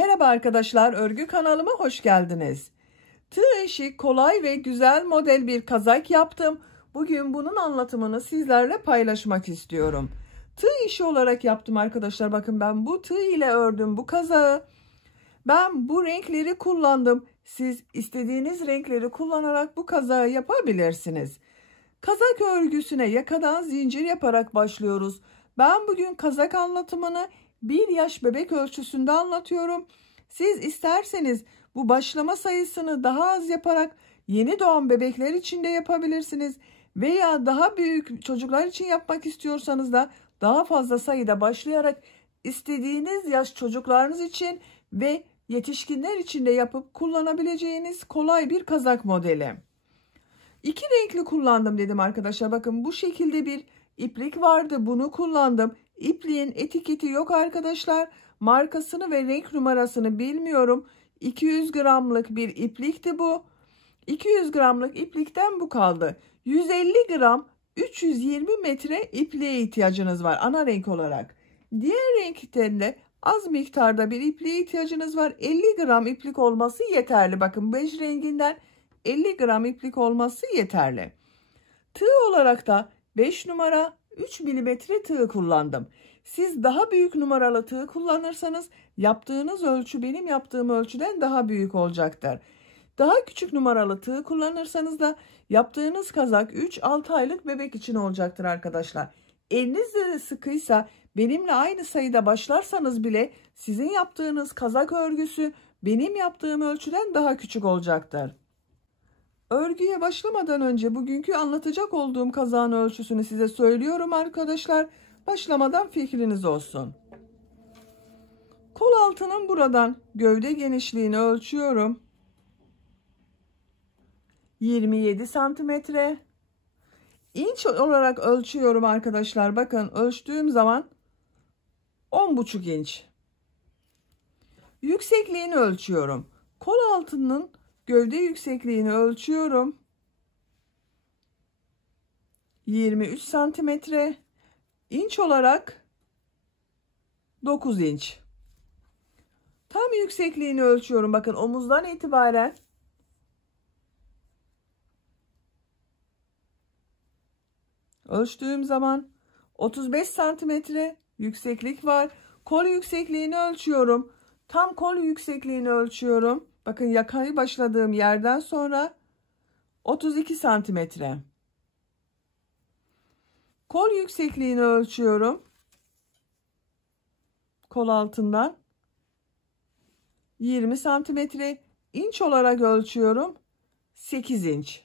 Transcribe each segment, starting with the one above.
Merhaba arkadaşlar, örgü kanalıma hoş geldiniz. Tığ işi kolay ve güzel model bir kazak yaptım. Bugün bunun anlatımını sizlerle paylaşmak istiyorum. Tığ işi olarak yaptım arkadaşlar. Bakın ben bu tığ ile ördüm bu kazağı. Ben bu renkleri kullandım. Siz istediğiniz renkleri kullanarak bu kazağı yapabilirsiniz. Kazak örgüsüne yakadan zincir yaparak başlıyoruz. Ben bugün kazak anlatımını 1 yaş bebek ölçüsünde anlatıyorum. Siz isterseniz bu başlama sayısını daha az yaparak yeni doğan bebekler için de yapabilirsiniz. Veya daha büyük çocuklar için yapmak istiyorsanız da daha fazla sayıda başlayarak istediğiniz yaş çocuklarınız için ve yetişkinler için de yapıp kullanabileceğiniz kolay bir kazak modeli. İki renkli kullandım dedim arkadaşlar. Bakın bu şekilde bir iplik vardı. Bunu kullandım. İpliğin etiketi yok arkadaşlar. Markasını ve renk numarasını bilmiyorum. 200 gramlık bir iplikti bu. 200 gramlık iplikten bu kaldı. 150 gram 320 metre ipliğe ihtiyacınız var ana renk olarak. Diğer renkten de az miktarda bir ipliğe ihtiyacınız var. 50 gram iplik olması yeterli. Bakın bej renginden 50 gram iplik olması yeterli. Tığ olarak da 5 numara 3 milimetre tığ kullandım. Siz daha büyük numaralı tığ kullanırsanız yaptığınız ölçü benim yaptığım ölçüden daha büyük olacaktır. Daha küçük numaralı tığ kullanırsanız da yaptığınız kazak 3-6 aylık bebek için olacaktır arkadaşlar. Eliniz de sıkıysa benimle aynı sayıda başlarsanız bile sizin yaptığınız kazak örgüsü benim yaptığım ölçüden daha küçük olacaktır. Örgüye başlamadan önce bugünkü anlatacak olduğum kazağın ölçüsünü size söylüyorum arkadaşlar. Başlamadan fikriniz olsun. Kol altının buradan gövde genişliğini ölçüyorum. 27 santimetre. İnç olarak ölçüyorum arkadaşlar. Bakın ölçtüğüm zaman 10,5 inç. Yüksekliğini ölçüyorum. Kol altının gövde yüksekliğini ölçüyorum. 23 santimetre. İnç olarak 9 inç. Tam yüksekliğini ölçüyorum. Bakın omuzdan itibaren ölçtüğüm zaman 35 santimetre yükseklik var. Kol yüksekliğini ölçüyorum. Tam kol yüksekliğini ölçüyorum. Bakın yakayı başladığım yerden sonra 32 santimetre. Kol yüksekliğini ölçüyorum. Kol altından 20 santimetre. İnç olarak ölçüyorum. 8 inç.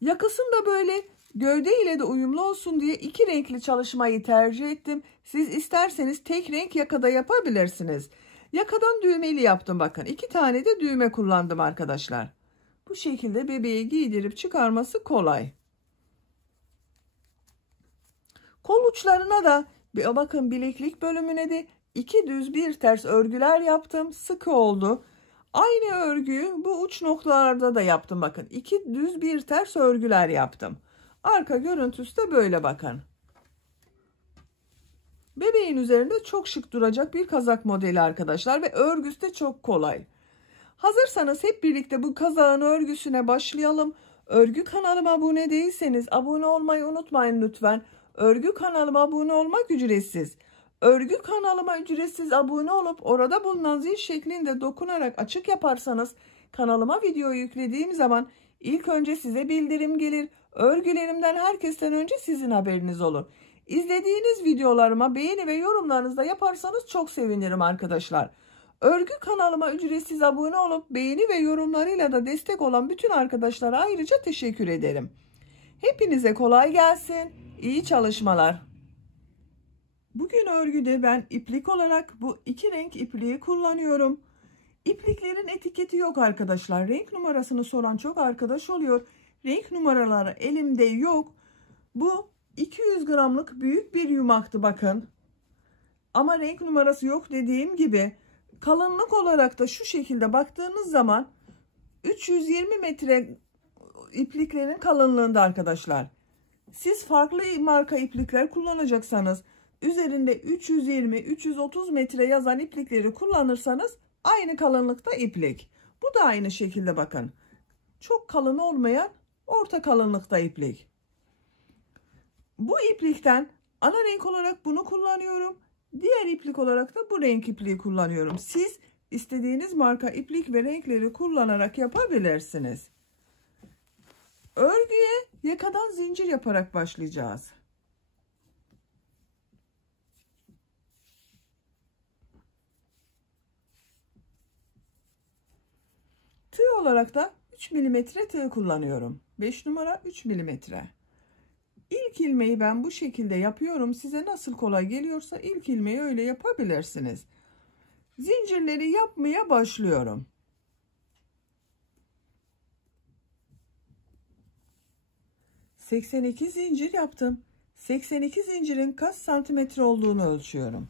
Yakasını da böyle gövde ile de uyumlu olsun diye iki renkli çalışmayı tercih ettim. Siz isterseniz tek renk yakada yapabilirsiniz. Yakadan düğmeli yaptım bakın. 2 tane de düğme kullandım arkadaşlar. Bu şekilde bebeğe giydirip çıkarması kolay. Kol uçlarına da bakın bileklik bölümüne de 2 düz 1 ters örgüler yaptım. Sıkı oldu. Aynı örgüyü bu uç noktalarda da yaptım bakın. 2 düz 1 ters örgüler yaptım. Arka görüntüsü de böyle bakın. Bebeğin üzerinde çok şık duracak bir kazak modeli arkadaşlar ve örgüsü de çok kolay. Hazırsanız hep birlikte bu kazağın örgüsüne başlayalım. Örgü kanalıma abone değilseniz abone olmayı unutmayın lütfen. Örgü kanalıma abone olmak ücretsiz. Örgü kanalıma ücretsiz abone olup orada bulunan zil şeklinde dokunarak açık yaparsanız kanalıma video yüklediğim zaman ilk önce size bildirim gelir. Örgülerimden herkesten önce sizin haberiniz olur. İzlediğiniz videolarıma beğeni ve yorumlarınızı da yaparsanız çok sevinirim arkadaşlar. Örgü kanalıma ücretsiz abone olup beğeni ve yorumlarıyla da destek olan bütün arkadaşlara ayrıca teşekkür ederim. Hepinize kolay gelsin. İyi çalışmalar. Bugün örgüde ben iplik olarak bu 2 renk ipliği kullanıyorum. İpliklerin etiketi yok arkadaşlar. Renk numarasını soran çok arkadaş oluyor. Renk numaraları elimde yok. Bu 200 gramlık büyük bir yumaktı bakın. Ama renk numarası yok dediğim gibi. Kalınlık olarak da şu şekilde baktığınız zaman 320 metre ipliklerin kalınlığında arkadaşlar. Siz farklı marka iplikler kullanacaksanız üzerinde 320-330 metre yazan iplikleri kullanırsanız aynı kalınlıkta iplik. Bu da aynı şekilde bakın. Çok kalın olmayan orta kalınlıkta iplik. Bu iplikten ana renk olarak bunu kullanıyorum. Diğer iplik olarak da bu renk ipliği kullanıyorum. Siz istediğiniz marka iplik ve renkleri kullanarak yapabilirsiniz. Örgüye yakadan zincir yaparak başlayacağız. Tığ olarak da 3 mm tığ kullanıyorum. 5 numara 3 mm. İlk ilmeği ben bu şekilde yapıyorum. Size nasıl kolay geliyorsa ilk ilmeği öyle yapabilirsiniz. Zincirleri yapmaya başlıyorum. ...82 zincir yaptım. 82 zincirin kaç santimetre olduğunu ölçüyorum.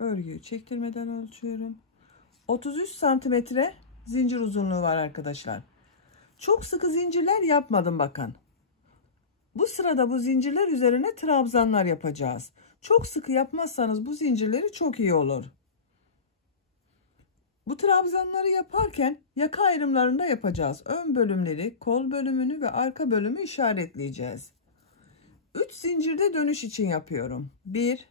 Örgüyü çektirmeden ölçüyorum. 33 santimetre zincir uzunluğu var arkadaşlar. Çok sıkı zincirler yapmadım bakın. Bu sırada bu zincirler üzerine trabzanlar yapacağız. Çok sıkı yapmazsanız bu zincirleri çok iyi olur. Bu trabzanları yaparken yaka ayrımlarında yapacağız. Ön bölümleri, kol bölümünü ve arka bölümü işaretleyeceğiz. 3 zincirde dönüş için yapıyorum. 1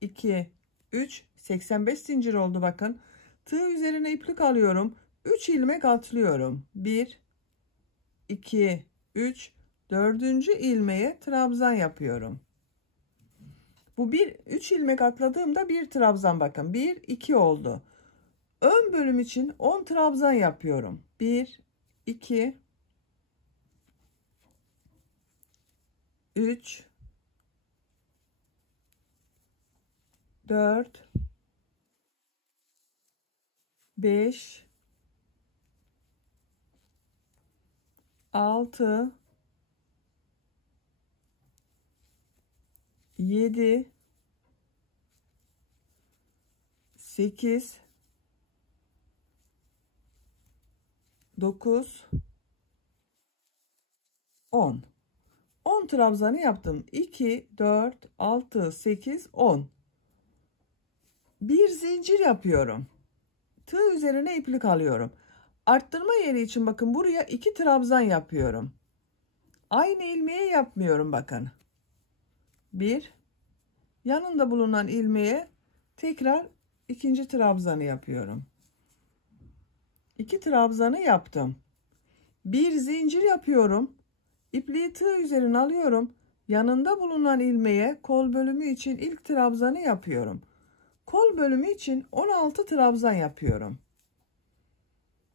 2 3 85 zincir oldu bakın. Tığ üzerine iplik alıyorum. 3 ilmek atlıyorum. 1 2 3 4. ilmeğe trabzan yapıyorum. Bu 3 ilmek atladığımda bir trabzan bakın. 1 2 oldu. Ön bölüm için 10 trabzan yapıyorum. 1 2 3 4 5 6 7 8 9 10 10 trabzanı yaptım. 2 4 6 8 10. Bir zincir yapıyorum. Tığ üzerine iplik alıyorum. Arttırma yeri için bakın buraya 2 trabzan yapıyorum. Aynı ilmeğe yapmıyorum bakın. 1 yanında bulunan ilmeğe tekrar ikinci trabzanı yapıyorum. 2 trabzanı yaptım. Bir zincir yapıyorum. İpliği tığ üzerine alıyorum. Yanında bulunan ilmeğe kol bölümü için ilk trabzanı yapıyorum. Kol bölümü için 16 trabzan yapıyorum.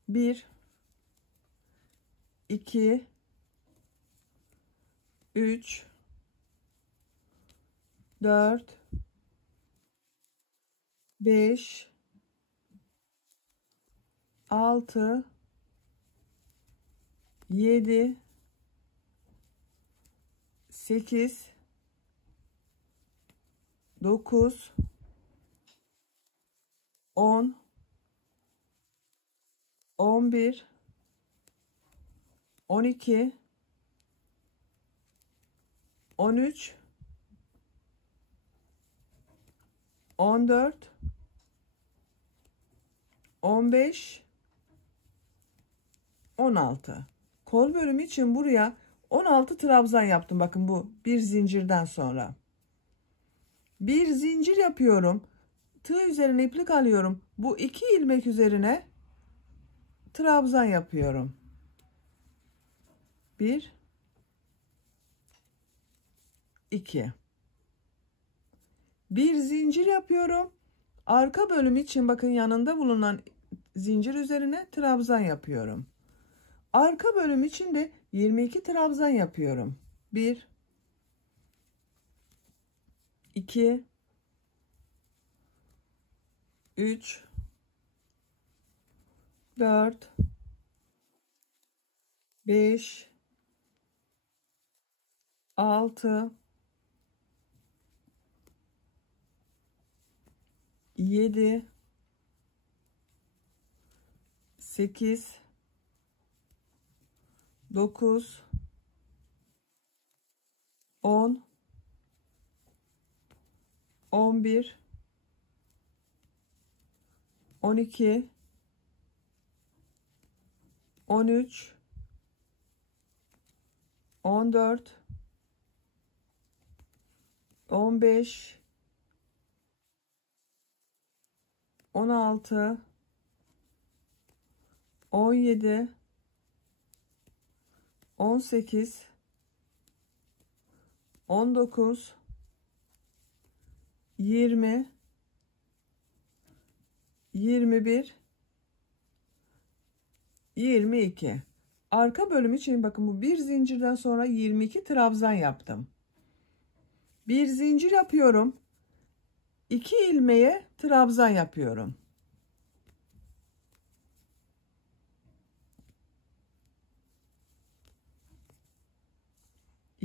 1 2 3 4 5 6 7 8 9 10 11 12 13 14 15 16. Kol bölümü için buraya 16 trabzan yaptım. Bakın bu bir zincirden sonra. Bir zincir yapıyorum. Tığ üzerine iplik alıyorum. Bu 2 ilmek üzerine trabzan yapıyorum. 1 2. Bir zincir yapıyorum. Arka bölüm için bakın yanında bulunan zincir üzerine trabzan yapıyorum. Arka bölüm için de 22 trabzan yapıyorum. 1 2 3 4 5 6 7 8, 9, 10, 11, 12, 13, 14, 15, 16, 17, 18, 19, 20, 21, 22. Arka bölüm için bakın bu bir zincirden sonra 22 trabzan yaptım. Bir zincir yapıyorum. 2 ilmeğe trabzan yapıyorum.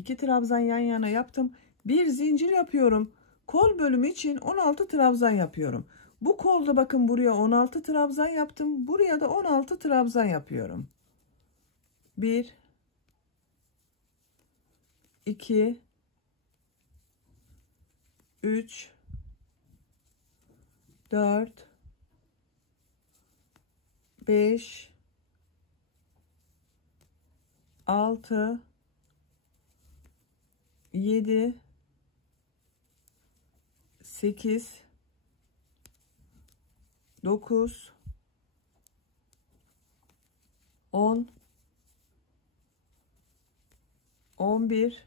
İki trabzan yan yana yaptım. Bir zincir yapıyorum. Kol bölümü için 16 trabzan yapıyorum. Bu kolda bakın buraya 16 trabzan yaptım. Buraya da 16 trabzan yapıyorum. 1, 2, 3, 4, 5, 6, 7, 8, 9, 10, 11,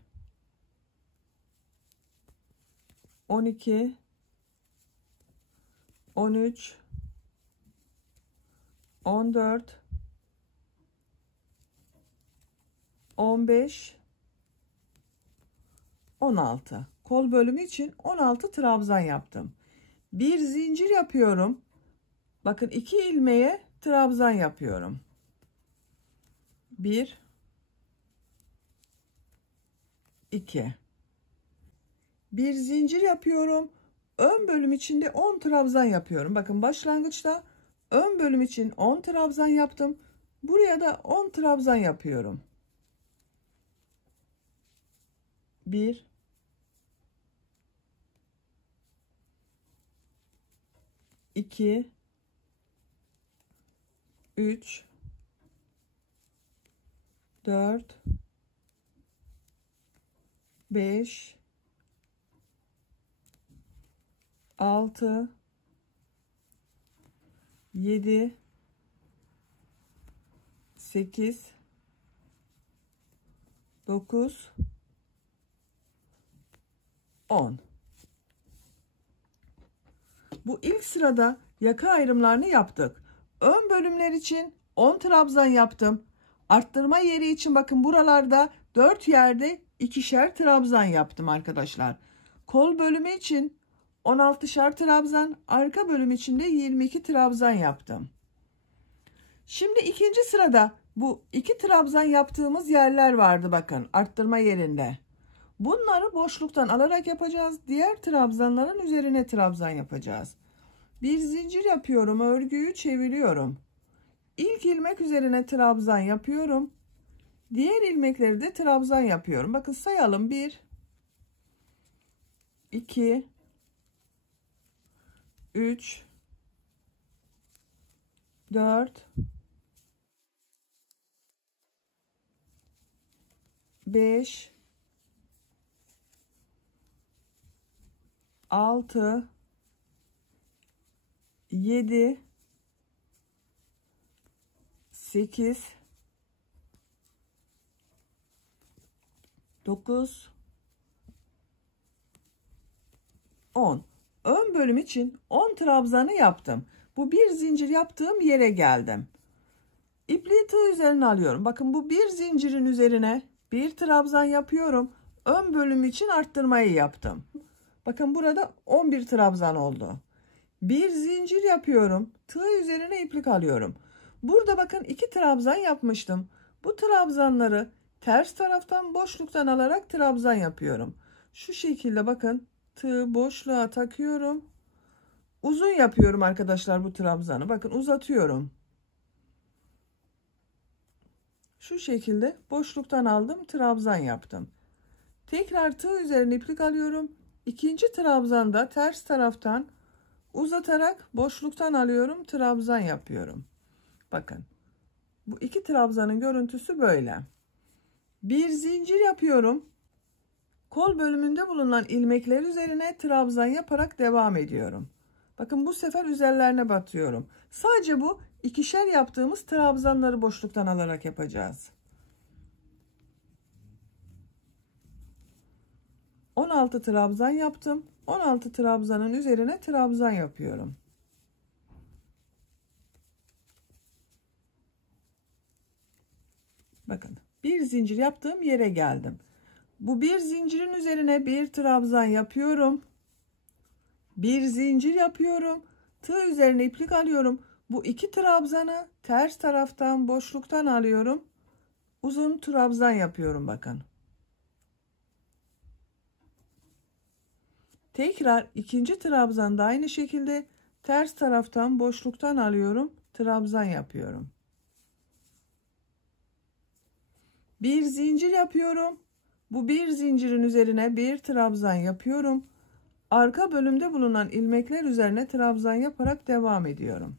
12, 13, 14, 15, 16. Kol bölümü için 16 trabzan yaptım. Bir zincir yapıyorum. Bakın 2 ilmeğe trabzan yapıyorum. 1, 2. Bir zincir yapıyorum. Ön bölüm içinde 10 trabzan yapıyorum. Bakın başlangıçta ön bölüm için 10 trabzan yaptım. Buraya da 10 trabzan yapıyorum. 1, 2, 3, 4, 5, 6, 7, 8, 9, 10. Bu ilk sırada yaka ayrımlarını yaptık. Ön bölümler için 10 trabzan yaptım. Arttırma yeri için bakın buralarda 4 yerde ikişer trabzan yaptım arkadaşlar. Kol bölümü için 16'şar trabzan, arka bölüm için de 22 trabzan yaptım. Şimdi ikinci sırada bu 2 trabzan yaptığımız yerler vardı bakın arttırma yerinde. Bunları boşluktan alarak yapacağız. Diğer trabzanların üzerine trabzan yapacağız. Bir zincir yapıyorum. Örgüyü çeviriyorum. İlk ilmek üzerine trabzan yapıyorum. Diğer ilmekleri de trabzan yapıyorum. Bakın sayalım. 1, 2, 3, 4, 5, 6, 7, 8, 9, 10. Ön bölüm için 10 trabzanı yaptım. Bu bir zincir yaptığım yere geldim. İpliği tığ üzerine alıyorum. Bakın bu bir zincirin üzerine bir trabzan yapıyorum. Ön bölüm için arttırmayı yaptım. Bakın burada 11 trabzan oldu. Bir zincir yapıyorum. Tığ üzerine iplik alıyorum. Burada bakın 2 trabzan yapmıştım. Bu trabzanları ters taraftan boşluktan alarak trabzan yapıyorum. Şu şekilde bakın tığ boşluğa takıyorum. Uzun yapıyorum arkadaşlar bu trabzanı. Bakın uzatıyorum. Şu şekilde boşluktan aldım, trabzan yaptım. Tekrar tığ üzerine iplik alıyorum. İkinci trabzanda ters taraftan uzatarak boşluktan alıyorum, trabzan yapıyorum. Bakın. Bu iki trabzanın görüntüsü böyle. Bir zincir yapıyorum. Kol bölümünde bulunan ilmekler üzerine trabzan yaparak devam ediyorum. Bakın bu sefer üzerlerine batıyorum. Sadece bu ikişer yaptığımız trabzanları boşluktan alarak yapacağız. 16 trabzan yaptım. 16 trabzanın üzerine trabzan yapıyorum. Bakın bir zincir yaptığım yere geldim. Bu bir zincirin üzerine bir trabzan yapıyorum. Bir zincir yapıyorum. Tığ üzerine iplik alıyorum. Bu iki trabzanı ters taraftan boşluktan alıyorum. Uzun trabzan yapıyorum bakın. Tekrar ikinci trabzanda aynı şekilde ters taraftan boşluktan alıyorum. Trabzan yapıyorum. Bir zincir yapıyorum. Bu bir zincirin üzerine bir trabzan yapıyorum. Arka bölümde bulunan ilmekler üzerine trabzan yaparak devam ediyorum.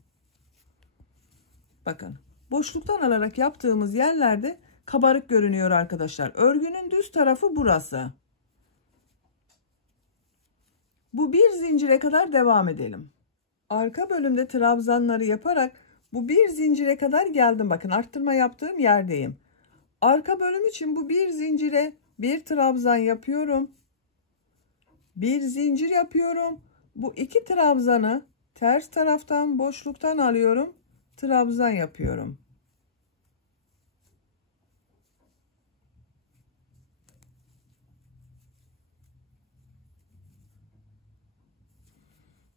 Bakın boşluktan alarak yaptığımız yerlerde kabarık görünüyor arkadaşlar. Örgünün düz tarafı burası. Bu bir zincire kadar devam edelim. Arka bölümde trabzanları yaparak bu bir zincire kadar geldim. Bakın arttırma yaptığım yerdeyim. Arka bölüm için bu bir zincire bir trabzan yapıyorum. Bir zincir yapıyorum. Bu iki trabzanı ters taraftan boşluktan alıyorum. Trabzan yapıyorum.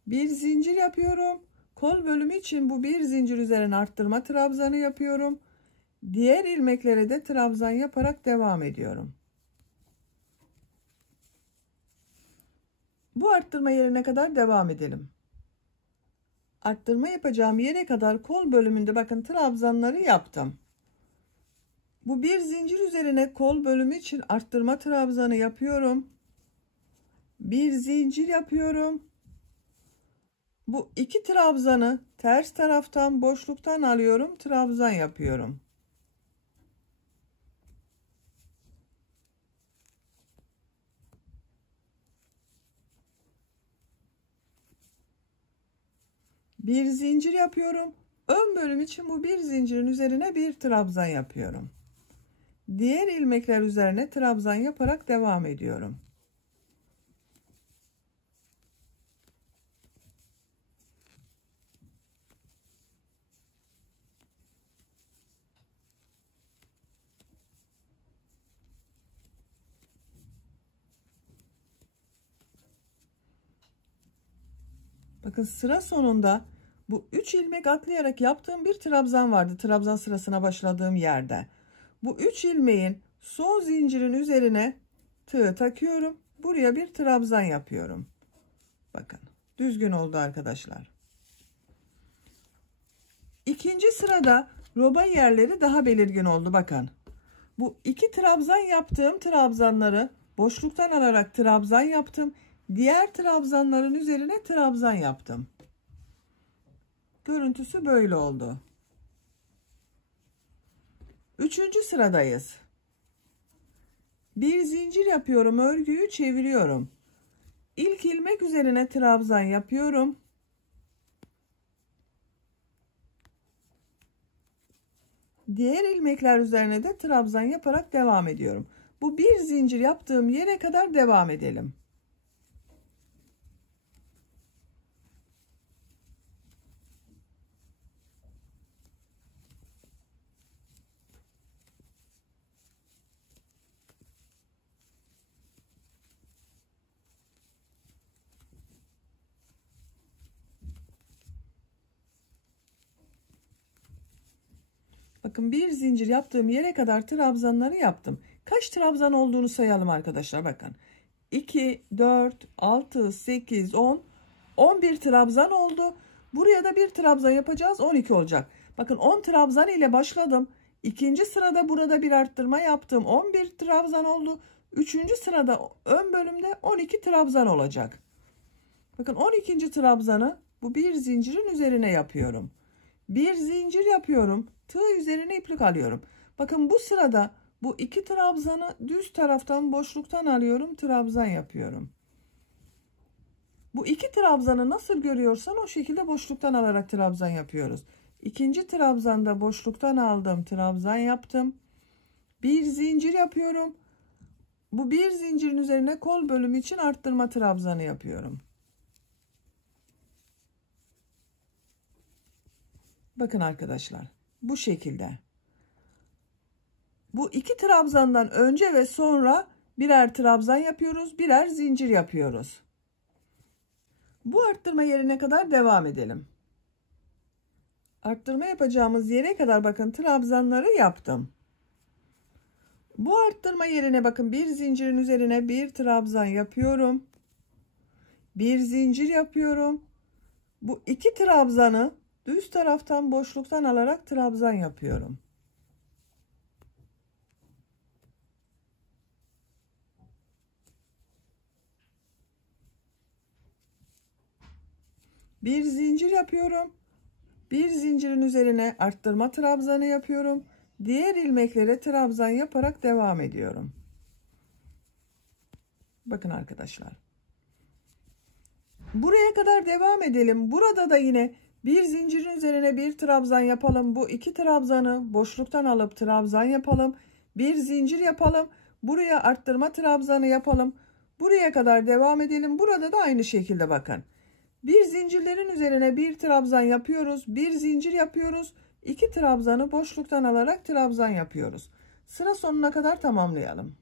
Bir zincir yapıyorum. Kol bölümü için bu bir zincir üzerine arttırma trabzanı yapıyorum. Diğer ilmeklere de trabzan yaparak devam ediyorum. Bu arttırma yerine kadar devam edelim. Arttırma yapacağım yere kadar kol bölümünde bakın trabzanları yaptım. Bu bir zincir üzerine kol bölümü için arttırma trabzanı yapıyorum. Bir zincir yapıyorum. Bu iki trabzanı ters taraftan boşluktan alıyorum, trabzan yapıyorum. Bir zincir yapıyorum. Ön bölüm için bu bir zincirin üzerine bir trabzan yapıyorum. Diğer ilmekler üzerine trabzan yaparak devam ediyorum. Bakın sıra sonunda bu 3 ilmek atlayarak yaptığım bir trabzan vardı. Trabzan sırasına başladığım yerde. Bu 3 ilmeğin son zincirin üzerine tığ takıyorum. Buraya bir trabzan yapıyorum. Bakın düzgün oldu arkadaşlar. İkinci sırada roba yerleri daha belirgin oldu. Bakın bu iki trabzan yaptığım trabzanları boşluktan alarak trabzan yaptım. Diğer trabzanların üzerine trabzan yaptım. Görüntüsü böyle oldu. Üçüncü sıradayız. Bir zincir yapıyorum, örgüyü çeviriyorum. İlk ilmek üzerine trabzan yapıyorum. Diğer ilmekler üzerine de trabzan yaparak devam ediyorum. Bu bir zincir yaptığım yere kadar devam edelim. Bakın bir zincir yaptığım yere kadar trabzanları yaptım. Kaç trabzan olduğunu sayalım arkadaşlar. Bakın 2, 4, 6, 8, 10, 11 trabzan oldu. Buraya da bir trabzan yapacağız. 12 olacak. Bakın 10 trabzan ile başladım. İkinci sırada burada bir arttırma yaptım. 11 trabzan oldu. Üçüncü sırada ön bölümde 12 trabzan olacak. Bakın 12. trabzanı bu bir zincirin üzerine yapıyorum. Bir zincir yapıyorum. Tığ üzerine iplik alıyorum. Bakın bu sırada bu 2 trabzanı düz taraftan boşluktan alıyorum. Trabzan yapıyorum. Bu 2 trabzanı nasıl görüyorsan o şekilde boşluktan alarak trabzan yapıyoruz. İkinci trabzanda boşluktan aldım. Trabzan yaptım. Bir zincir yapıyorum. Bu bir zincirin üzerine kol bölümü için arttırma trabzanı yapıyorum. Bakın arkadaşlar, bu şekilde. Bu 2 trabzandan önce ve sonra birer trabzan yapıyoruz, birer zincir yapıyoruz. Bu arttırma yerine kadar devam edelim. Arttırma yapacağımız yere kadar bakın trabzanları yaptım. Bu arttırma yerine bakın bir zincirin üzerine bir trabzan yapıyorum. Bir zincir yapıyorum. Bu 2 trabzanı düz taraftan boşluktan alarak trabzan yapıyorum. Bir zincir yapıyorum. Bir zincirin üzerine arttırma trabzanı yapıyorum. Diğer ilmeklere trabzan yaparak devam ediyorum. Bakın arkadaşlar. Buraya kadar devam edelim. Burada da yine bir zincirin üzerine bir trabzan yapalım. Bu 2 trabzanı boşluktan alıp trabzan yapalım. Bir zincir yapalım. Buraya arttırma trabzanı yapalım. Buraya kadar devam edelim. Burada da aynı şekilde bakın. Bir zincirlerin üzerine bir trabzan yapıyoruz. Bir zincir yapıyoruz. 2 trabzanı boşluktan alarak trabzan yapıyoruz. Sıra sonuna kadar tamamlayalım.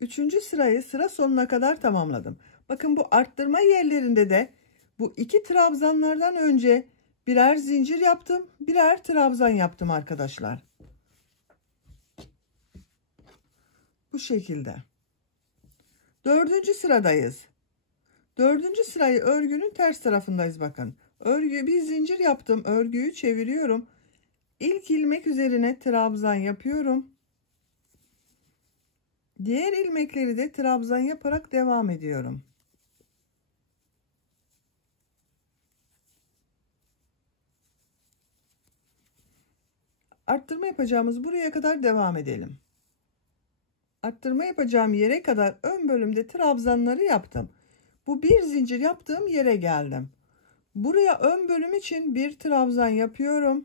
Üçüncü sırayı sıra sonuna kadar tamamladım. Bakın bu arttırma yerlerinde de bu 2 trabzanlardan önce birer zincir yaptım. Birer trabzan yaptım arkadaşlar. Bu şekilde. Dördüncü sıradayız. Dördüncü sırayı örgünün ters tarafındayız bakın. Örgü bir zincir yaptım. Örgüyü çeviriyorum. İlk ilmek üzerine trabzan yapıyorum. Diğer ilmekleri de trabzan yaparak devam ediyorum. Arttırma yapacağımız buraya kadar devam edelim. Arttırma yapacağım yere kadar ön bölümde trabzanları yaptım. Bu bir zincir yaptığım yere geldim. Buraya ön bölüm için bir trabzan yapıyorum.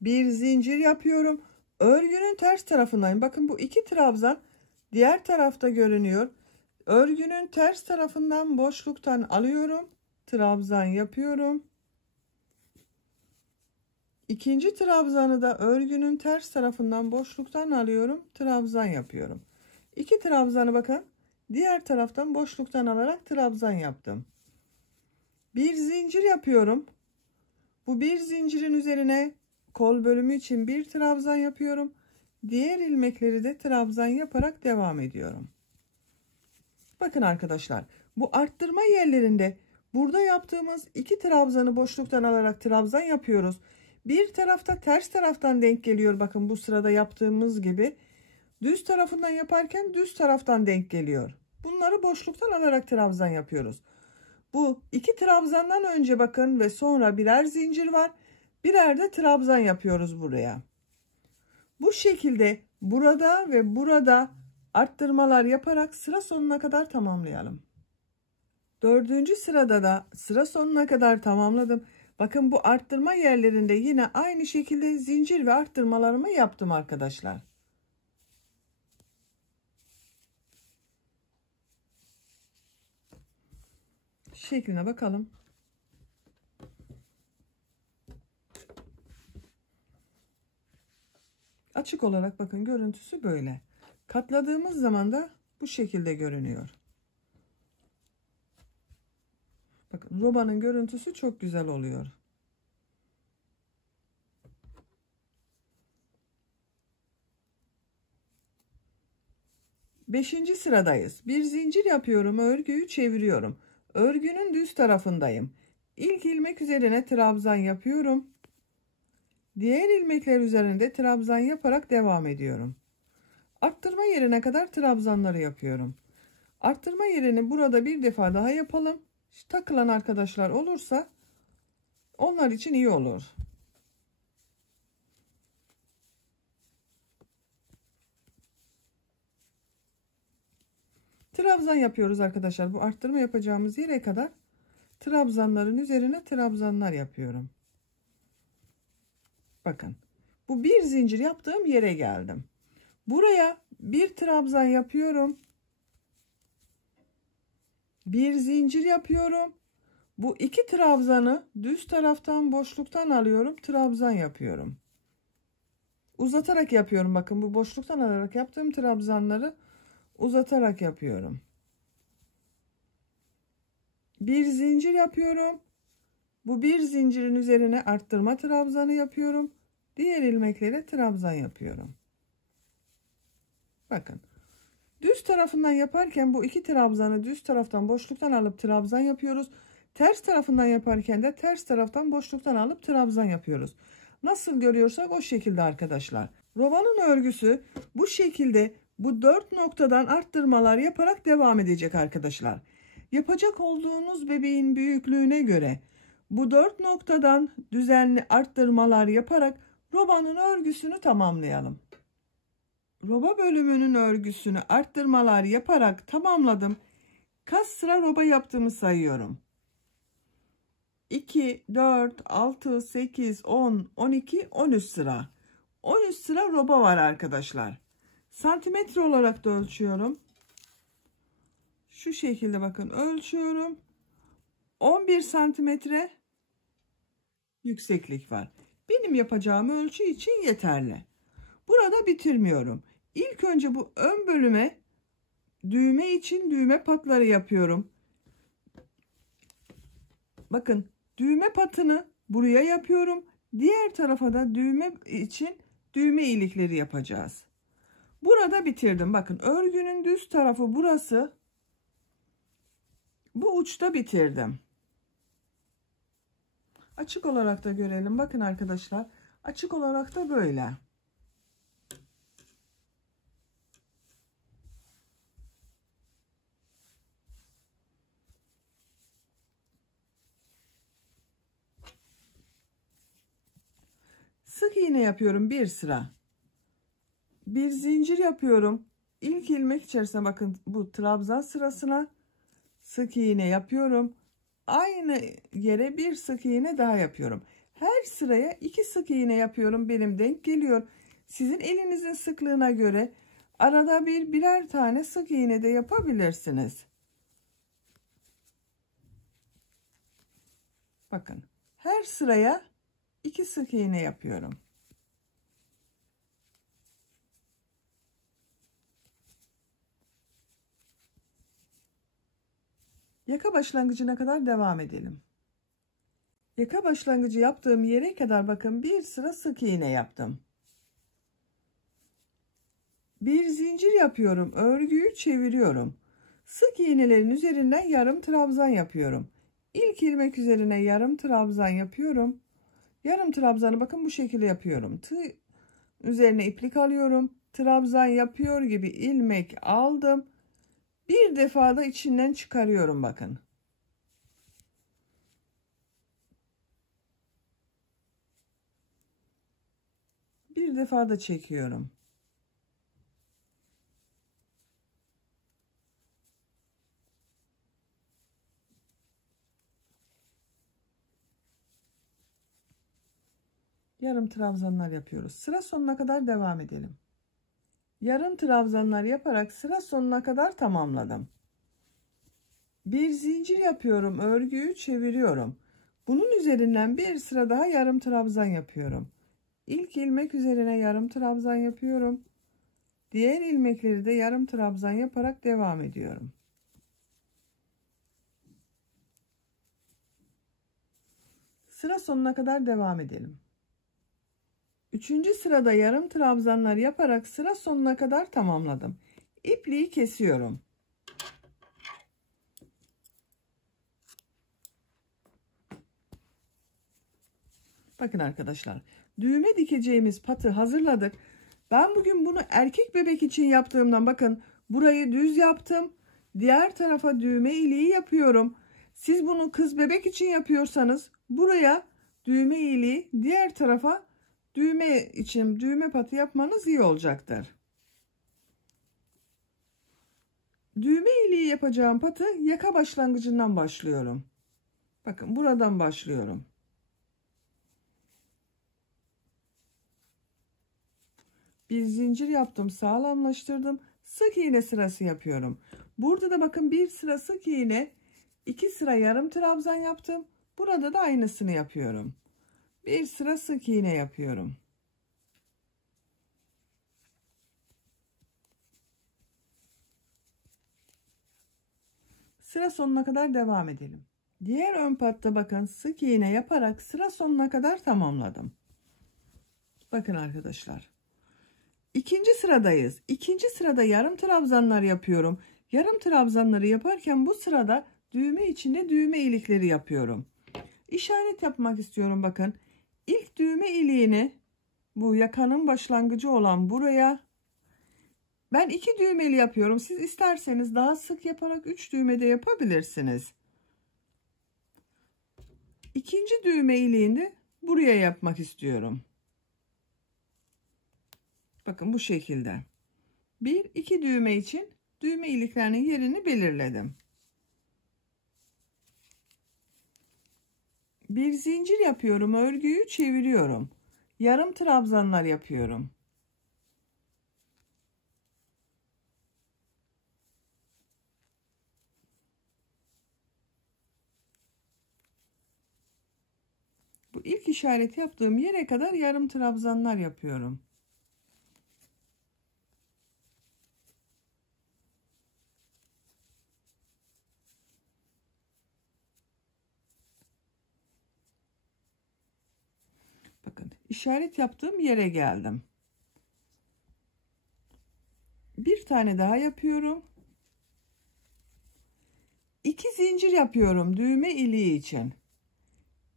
Bir zincir yapıyorum. Örgünün ters tarafındayım. Bakın bu 2 trabzan diğer tarafta görünüyor. Örgünün ters tarafından boşluktan alıyorum. Trabzan yapıyorum. İkinci trabzanı da örgünün ters tarafından boşluktan alıyorum. Trabzan yapıyorum. 2 trabzanı bakın diğer taraftan boşluktan alarak trabzan yaptım. Bir zincir yapıyorum. Bu bir zincirin üzerine kol bölümü için bir trabzan yapıyorum. Diğer ilmekleri de trabzan yaparak devam ediyorum. Bakın arkadaşlar, bu arttırma yerlerinde burada yaptığımız 2 trabzanı boşluktan alarak trabzan yapıyoruz. Bir tarafta ters taraftan denk geliyor. Bakın bu sırada yaptığımız gibi. Düz tarafından yaparken düz taraftan denk geliyor. Bunları boşluktan alarak trabzan yapıyoruz. Bu 2 trabzandan önce bakın ve sonra birer zincir var. Birer de trabzan yapıyoruz buraya. Bu şekilde burada ve burada arttırmalar yaparak sıra sonuna kadar tamamlayalım. Dördüncü sırada da sıra sonuna kadar tamamladım. Bakın bu arttırma yerlerinde yine aynı şekilde zincir ve arttırmalarımı yaptım arkadaşlar. Şekline bakalım. Açık olarak bakın görüntüsü böyle. Katladığımız zaman da bu şekilde görünüyor. Bakın robanın görüntüsü çok güzel oluyor. Beşinci sıradayız. Bir zincir yapıyorum. Örgüyü çeviriyorum. Örgünün düz tarafındayım. İlk ilmek üzerine trabzan yapıyorum. Diğer ilmekler üzerinde trabzan yaparak devam ediyorum. Arttırma yerine kadar trabzanları yapıyorum. Arttırma yerini burada bir defa daha yapalım. Takılan arkadaşlar olursa onlar için iyi olur. Trabzan yapıyoruz arkadaşlar. Bu arttırma yapacağımız yere kadar trabzanların üzerine trabzanlar yapıyorum. Bakın. Bu bir zincir yaptığım yere geldim. Buraya bir trabzan yapıyorum. Bir zincir yapıyorum. Bu iki trabzanı düz taraftan boşluktan alıyorum. Trabzan yapıyorum. Uzatarak yapıyorum. Bakın bu boşluktan alarak yaptığım trabzanları uzatarak yapıyorum. Bir zincir yapıyorum. Bu bir zincirin üzerine arttırma trabzanı yapıyorum. Diğer ilmeklere trabzan yapıyorum. Bakın. Düz tarafından yaparken bu iki trabzanı düz taraftan boşluktan alıp trabzan yapıyoruz. Ters tarafından yaparken de ters taraftan boşluktan alıp trabzan yapıyoruz. Nasıl görüyorsak o şekilde arkadaşlar. Romanın örgüsü bu şekilde bu 4 noktadan arttırmalar yaparak devam edecek arkadaşlar. Yapacak olduğunuz bebeğin büyüklüğüne göre bu 4 noktadan düzenli arttırmalar yaparak romanın örgüsünü tamamlayalım. Roba bölümünün örgüsünü arttırmalar yaparak tamamladım. Kaç sıra roba yaptığımı sayıyorum. 2, 4, 6, 8, 10, 12, 13 sıra. 13 sıra roba var arkadaşlar. Santimetre olarak da ölçüyorum. Şu şekilde bakın ölçüyorum. 11 santimetre yükseklik var. Benim yapacağım ölçü için yeterli. Burada bitirmiyorum. İlk önce bu ön bölüme düğme için düğme patları yapıyorum. Bakın düğme patını buraya yapıyorum. Diğer tarafa da düğme için düğme ilikleri yapacağız. Burada bitirdim. Bakın örgünün düz tarafı burası. Bu uçta bitirdim. Açık olarak da görelim. Bakın arkadaşlar. Açık olarak da böyle. Sık iğne yapıyorum bir sıra. Bir zincir yapıyorum. İlk ilmek içerisine bakın bu trabzan sırasına sık iğne yapıyorum. Aynı yere bir sık iğne daha yapıyorum. Her sıraya 2 sık iğne yapıyorum. Benim denk geliyor. Sizin elinizin sıklığına göre arada birer tane sık iğne de yapabilirsiniz. Bakın her sıraya 2 sık iğne yapıyorum. Yaka başlangıcına kadar devam edelim. Yaka başlangıcı yaptığım yere kadar bakın bir sıra sık iğne yaptım. Bir zincir yapıyorum. Örgüyü çeviriyorum. Sık iğnelerin üzerinden yarım trabzan yapıyorum. İlk ilmek üzerine yarım trabzan yapıyorum. Yarım trabzanı bakın bu şekilde yapıyorum. Tığ üzerine iplik alıyorum. Trabzan yapıyor gibi ilmek aldım. Bir defa da içinden çıkarıyorum bakın. Bir defa da çekiyorum. Yarım trabzanlar yapıyoruz. Sıra sonuna kadar devam edelim. Yarım trabzanlar yaparak sıra sonuna kadar tamamladım. Bir zincir yapıyorum. Örgüyü çeviriyorum. Bunun üzerinden bir sıra daha yarım trabzan yapıyorum. İlk ilmek üzerine yarım trabzan yapıyorum. Diğer ilmekleri de yarım trabzan yaparak devam ediyorum. Sıra sonuna kadar devam edelim. Üçüncü sırada yarım trabzanlar yaparak sıra sonuna kadar tamamladım. İpliği kesiyorum. Bakın arkadaşlar, düğme dikeceğimiz patı hazırladık. Ben bugün bunu erkek bebek için yaptığımdan bakın burayı düz yaptım. Diğer tarafa düğme iliği yapıyorum. Siz bunu kız bebek için yapıyorsanız buraya düğme iliği, diğer tarafa düğme için düğme patı yapmanız iyi olacaktır. Düğme iliği yapacağım patı yaka başlangıcından başlıyorum. Bakın buradan başlıyorum. Bir zincir yaptım, sağlamlaştırdım. Sık iğne sırası yapıyorum. Burada da bakın bir sıra sık iğne, 2 sıra yarım trabzan yaptım. Burada da aynısını yapıyorum. Bir sıra sık iğne yapıyorum. Sıra sonuna kadar devam edelim. Diğer ön patta bakın sık iğne yaparak sıra sonuna kadar tamamladım. Bakın arkadaşlar. İkinci sıradayız. İkinci sırada yarım trabzanlar yapıyorum. Yarım trabzanları yaparken bu sırada düğme içinde düğme ilikleri yapıyorum. İşaret yapmak istiyorum bakın. İlk düğme iliğini bu yakanın başlangıcı olan buraya ben 2 düğmeli yapıyorum. Siz isterseniz daha sık yaparak 3 düğme de yapabilirsiniz. İkinci düğme iliğini buraya yapmak istiyorum. Bakın bu şekilde. 1-2 düğme için düğme iliklerinin yerini belirledim. Bir zincir yapıyorum, örgüyü çeviriyorum. Yarım trabzanlar yapıyorum. Bu ilk işareti yaptığım yere kadar yarım trabzanlar yapıyorum. Bakın işaret yaptığım yere geldim. Bir tane daha yapıyorum. 2 zincir yapıyorum düğme iliği için.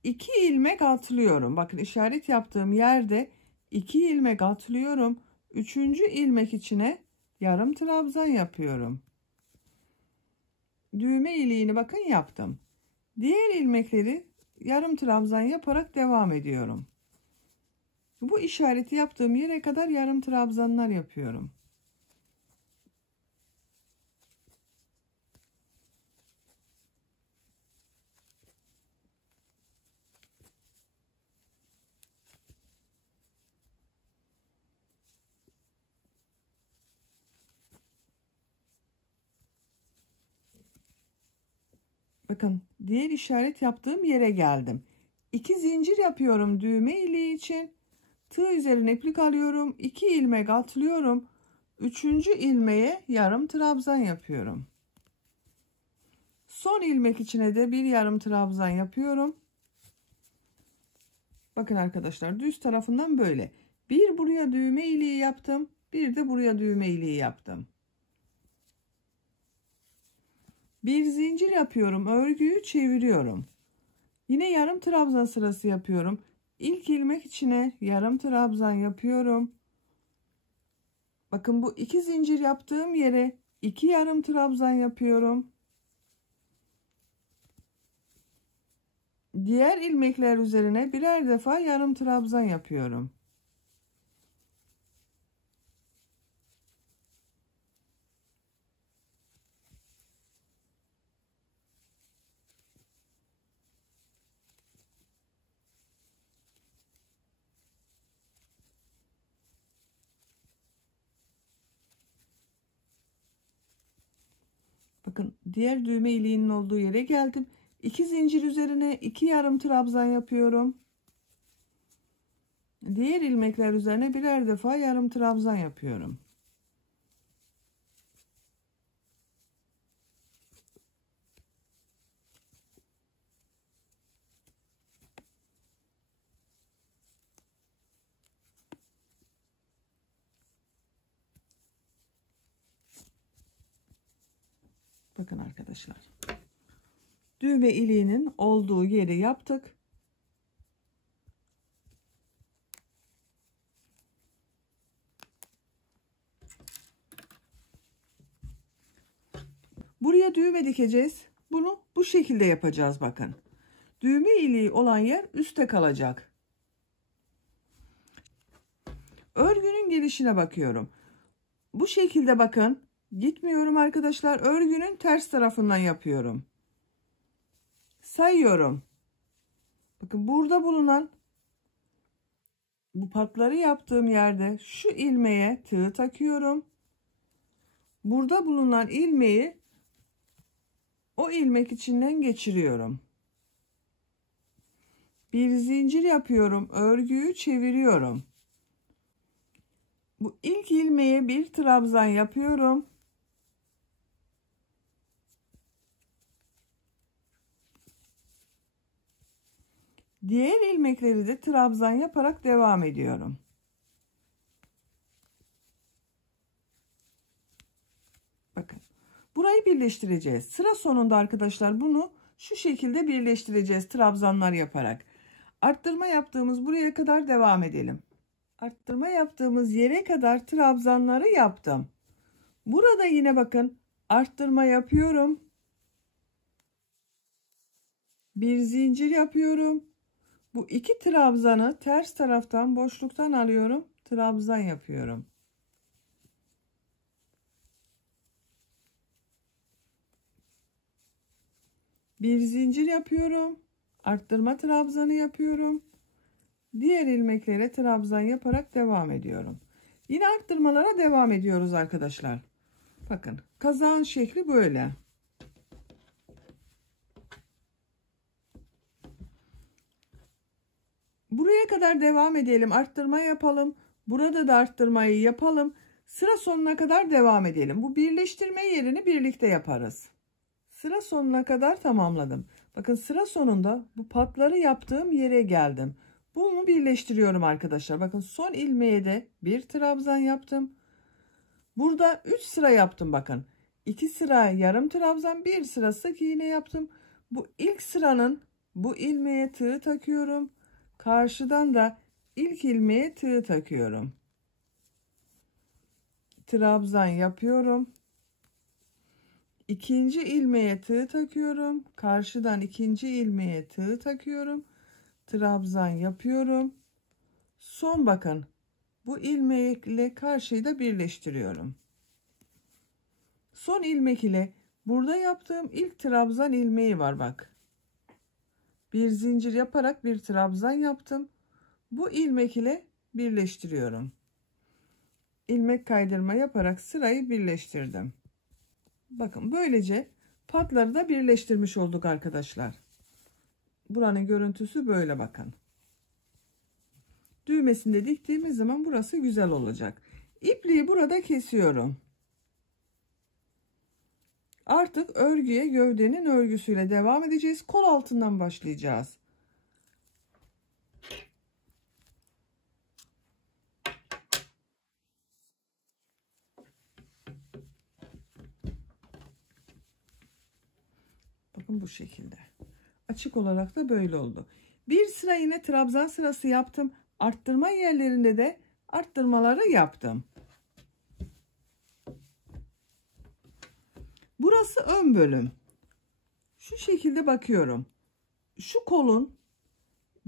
2 ilmek atlıyorum. Bakın işaret yaptığım yerde 2 ilmek atlıyorum. 3. ilmek içine yarım trabzan yapıyorum. Düğme iliğini bakın yaptım. Diğer ilmekleri yarım trabzan yaparak devam ediyorum. Bu işareti yaptığım yere kadar yarım trabzanlar yapıyorum. Bakın diğer işaret yaptığım yere geldim. 2 zincir yapıyorum düğme iliği için. Tığ üzerine iplik alıyorum. 2 ilmek atlıyorum. 3. ilmeğe yarım trabzan yapıyorum. Son ilmek içine de bir yarım trabzan yapıyorum. Bakın arkadaşlar düz tarafından böyle. Bir buraya düğme iliği yaptım. Bir de buraya düğme iliği yaptım. Bir zincir yapıyorum. Örgüyü çeviriyorum. Yine yarım trabzan sırası yapıyorum. İlk ilmek içine yarım trabzan yapıyorum. Bakın bu 2 zincir yaptığım yere 2 yarım trabzan yapıyorum. Diğer ilmekler üzerine birer defa yarım trabzan yapıyorum. Bakın diğer düğme iliğinin olduğu yere geldim. 2 zincir üzerine 2 yarım trabzan yapıyorum. Diğer ilmekler üzerine birer defa yarım trabzan yapıyorum. Bakın arkadaşlar. Düğme iliğinin olduğu yeri yaptık. Buraya düğme dikeceğiz. Bunu bu şekilde yapacağız bakın. Düğme iliği olan yer üstte kalacak. Örgünün gelişine bakıyorum. Bu şekilde bakın. Gitmiyorum arkadaşlar. Örgünün ters tarafından yapıyorum. Sayıyorum. Bakın burada bulunan bu patları yaptığım yerde şu ilmeğe tığ takıyorum. Burada bulunan ilmeği o ilmek içinden geçiriyorum. Bir zincir yapıyorum. Örgüyü çeviriyorum. Bu ilk ilmeğe bir trabzan yapıyorum. Diğer ilmekleri de trabzan yaparak devam ediyorum. Bakın. Burayı birleştireceğiz. Sıra sonunda arkadaşlar bunu şu şekilde birleştireceğiz trabzanlar yaparak. Arttırma yaptığımız buraya kadar devam edelim. Arttırma yaptığımız yere kadar trabzanları yaptım. Burada yine bakın arttırma yapıyorum. Bir zincir yapıyorum. Bu iki trabzanı ters taraftan boşluktan alıyorum. Trabzan yapıyorum. Bir zincir yapıyorum. Arttırma trabzanı yapıyorum. Diğer ilmeklere trabzan yaparak devam ediyorum. Yine arttırmalara devam ediyoruz arkadaşlar. Bakın kazağın şekli böyle. Buraya kadar devam edelim. Arttırma yapalım. Burada da arttırmayı yapalım. Sıra sonuna kadar devam edelim. Bu birleştirme yerini birlikte yaparız. Sıra sonuna kadar tamamladım. Bakın sıra sonunda bu patları yaptığım yere geldim. Bunu birleştiriyorum arkadaşlar. Bakın son ilmeğe de bir trabzan yaptım. Burada 3 sıra yaptım bakın. 2 sıra yarım trabzan, bir sıra sık iğne yaptım. Bu ilk sıranın bu ilmeğe tığ takıyorum. Karşıdan da ilk ilmeğe tığ takıyorum. Trabzan yapıyorum. İkinci ilmeğe tığ takıyorum. Karşıdan ikinci ilmeğe tığ takıyorum. Trabzan yapıyorum. Son bakın. Bu ilmekle karşıyı da birleştiriyorum. Son ilmek ile burada yaptığım ilk trabzan ilmeği var bak. Bir zincir yaparak bir trabzan yaptım. Bu ilmek ile birleştiriyorum. İlmek kaydırma yaparak sırayı birleştirdim. Bakın böylece patları da birleştirmiş olduk arkadaşlar. Buranın görüntüsü böyle bakın. Düğmesini de diktiğimiz zaman burası güzel olacak. İpliği burada kesiyorum. Artık örgüye gövdenin örgüsüyle devam edeceğiz. Kol altından başlayacağız. Bakın bu şekilde. Açık olarak da böyle oldu. Bir sıra yine trabzan sırası yaptım. Arttırma yerlerinde de arttırmaları yaptım. Burası ön bölüm. Şu şekilde bakıyorum. Şu kolun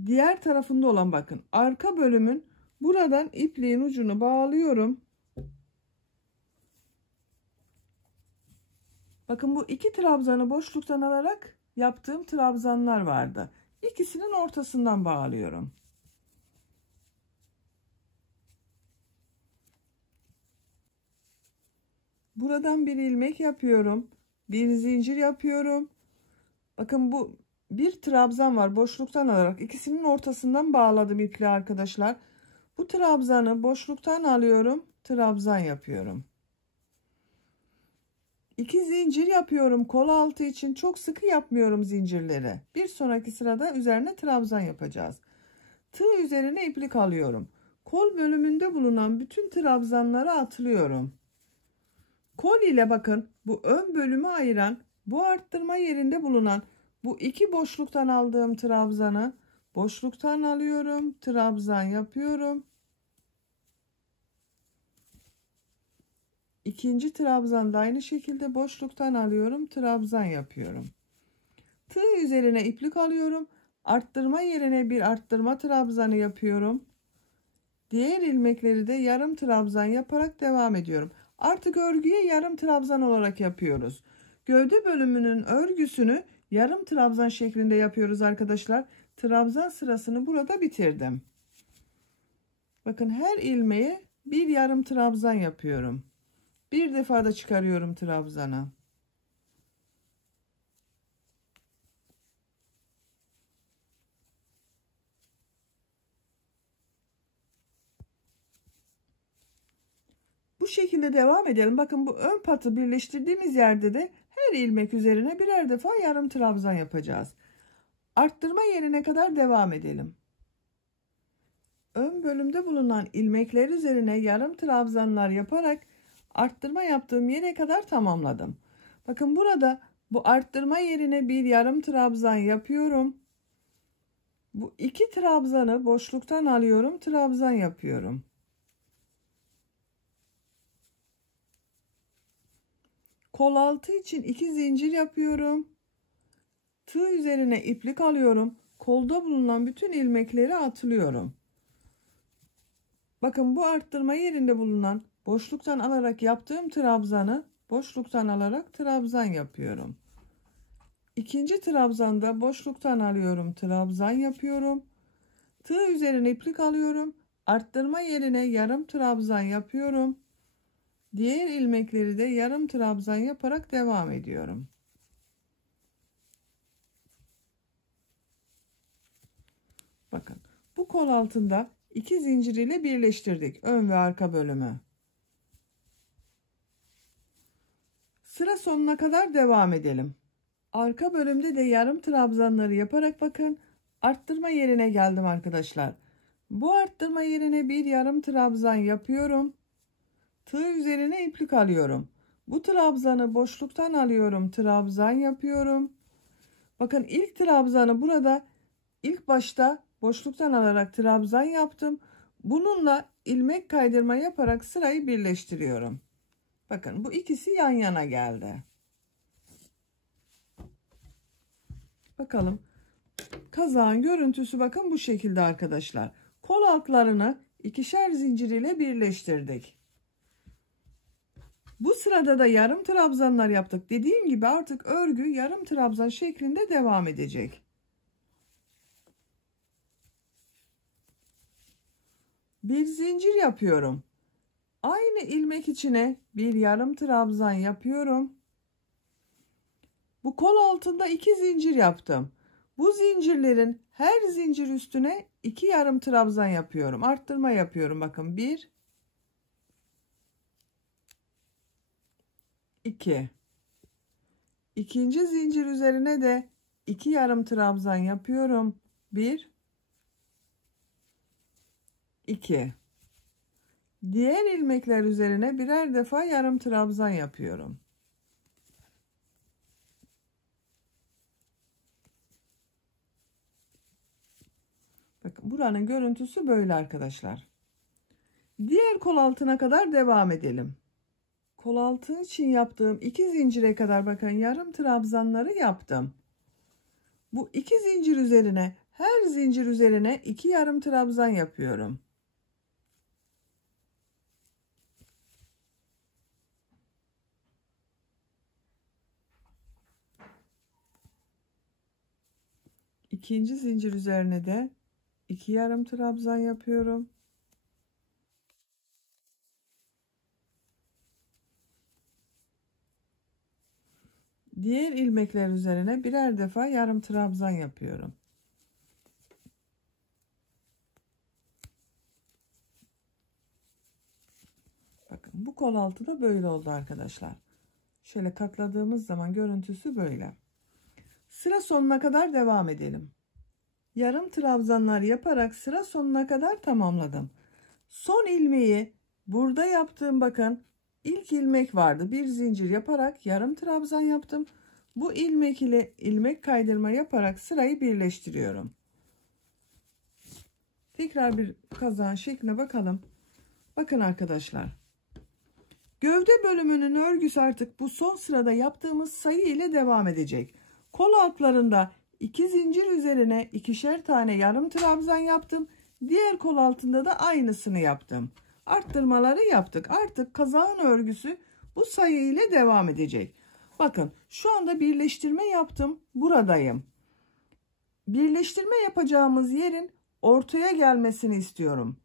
diğer tarafında olan bakın arka bölümün buradan ipliğin ucunu bağlıyorum. Bakın bu iki trabzanı boşluktan alarak yaptığım trabzanlar vardı. İkisinin ortasından bağlıyorum. Buradan bir ilmek yapıyorum. Bir zincir yapıyorum. Bakın bu bir trabzan var. Boşluktan alarak ikisinin ortasından bağladım ipliği arkadaşlar. Bu trabzanı boşluktan alıyorum. Trabzan yapıyorum. 2 zincir yapıyorum kol altı için. Çok sıkı yapmıyorum zincirleri. Bir sonraki sırada üzerine trabzan yapacağız. Tığ üzerine iplik alıyorum. Kol bölümünde bulunan bütün trabzanları atlıyorum. Kol ile bakın bu ön bölümü ayıran bu arttırma yerinde bulunan bu iki boşluktan aldığım trabzanı boşluktan alıyorum. Trabzan yapıyorum. İkinci trabzan da aynı şekilde boşluktan alıyorum, trabzan yapıyorum. Tığ üzerine iplik alıyorum. Arttırma yerine bir arttırma trabzanı yapıyorum. Diğer ilmekleri de yarım trabzan yaparak devam ediyorum. Artık örgüye yarım trabzan olarak yapıyoruz. Gövde bölümünün örgüsünü yarım trabzan şeklinde yapıyoruz arkadaşlar. Trabzan sırasını burada bitirdim. Bakın her ilmeğe bir yarım trabzan yapıyorum. Bir defa da çıkarıyorum trabzana. Bu şekilde devam edelim. Bakın bu ön patı birleştirdiğimiz yerde de her ilmek üzerine birer defa yarım trabzan yapacağız. Arttırma yerine kadar devam edelim. Ön bölümde bulunan ilmekler üzerine yarım trabzanlar yaparak arttırma yaptığım yere kadar tamamladım. Bakın burada bu arttırma yerine bir yarım trabzan yapıyorum. Bu iki trabzanı boşluktan alıyorum, trabzan yapıyorum. Kol altı için 2 zincir yapıyorum. Tığ üzerine iplik alıyorum. Kolda bulunan bütün ilmekleri atlıyorum. Bakın bu arttırma yerinde bulunan boşluktan alarak yaptığım trabzanı boşluktan alarak trabzan yapıyorum. İkinci trabzanda boşluktan alıyorum, trabzan yapıyorum. Tığ üzerine iplik alıyorum. Arttırma yerine yarım trabzan yapıyorum. Diğer ilmekleri de yarım trabzan yaparak devam ediyorum. Bakın bu kol altında 2 zincir ile birleştirdik ön ve arka bölümü. Sıra sonuna kadar devam edelim. Arka bölümde de yarım trabzanları yaparak bakın arttırma yerine geldim arkadaşlar. Bu arttırma yerine bir yarım trabzan yapıyorum. Tığ üzerine iplik alıyorum. Bu trabzanı boşluktan alıyorum, trabzan yapıyorum. Bakın ilk trabzanı burada ilk başta boşluktan alarak trabzan yaptım. Bununla ilmek kaydırma yaparak sırayı birleştiriyorum. Bakın bu ikisi yan yana geldi. Bakalım. Kazağın görüntüsü bakın bu şekilde arkadaşlar. Kol altlarını ikişer zincir ile birleştirdik. Bu sırada da yarım trabzanlar yaptık. Dediğim gibi artık örgü yarım trabzan şeklinde devam edecek. Bir zincir yapıyorum. Aynı ilmek içine bir yarım trabzan yapıyorum. Bu kol altında 2 zincir yaptım. Bu zincirlerin her zincir üstüne 2 yarım trabzan yapıyorum. Arttırma yapıyorum. Bakın 1 2. İkinci zincir üzerine de 2 yarım trabzan yapıyorum. 1 2. Diğer ilmekler üzerine birer defa yarım trabzan yapıyorum. Bakın buranın görüntüsü böyle arkadaşlar. Diğer kol altına kadar devam edelim. Kol altı için yaptığım 2 zincire kadar bakın yarım trabzanları yaptım. Bu 2 zincir üzerine her zincir üzerine 2 yarım trabzan yapıyorum. İkinci zincir üzerine de 2 yarım trabzan yapıyorum. Diğer ilmekler üzerine birer defa yarım trabzan yapıyorum. Bakın bu kol altı da böyle oldu arkadaşlar. Şöyle katladığımız zaman görüntüsü böyle. Sıra sonuna kadar devam edelim. Yarım trabzanlar yaparak sıra sonuna kadar tamamladım. Son ilmeği burada yaptığım bakın ilk ilmek vardı. Bir zincir yaparak yarım trabzan yaptım. Bu ilmek ile ilmek kaydırma yaparak sırayı birleştiriyorum. Tekrar bir kazağın şekline bakalım. Bakın arkadaşlar. Gövde bölümünün örgüsü artık bu son sırada yaptığımız sayı ile devam edecek. Kol altlarında 2 zincir üzerine ikişer tane yarım trabzan yaptım. Diğer kol altında da aynısını yaptım. Arttırmaları yaptık. Artık kazağın örgüsü bu sayı ile devam edecek. Bakın şu anda birleştirme yaptım. Buradayım. Birleştirme yapacağımız yerin ortaya gelmesini istiyorum.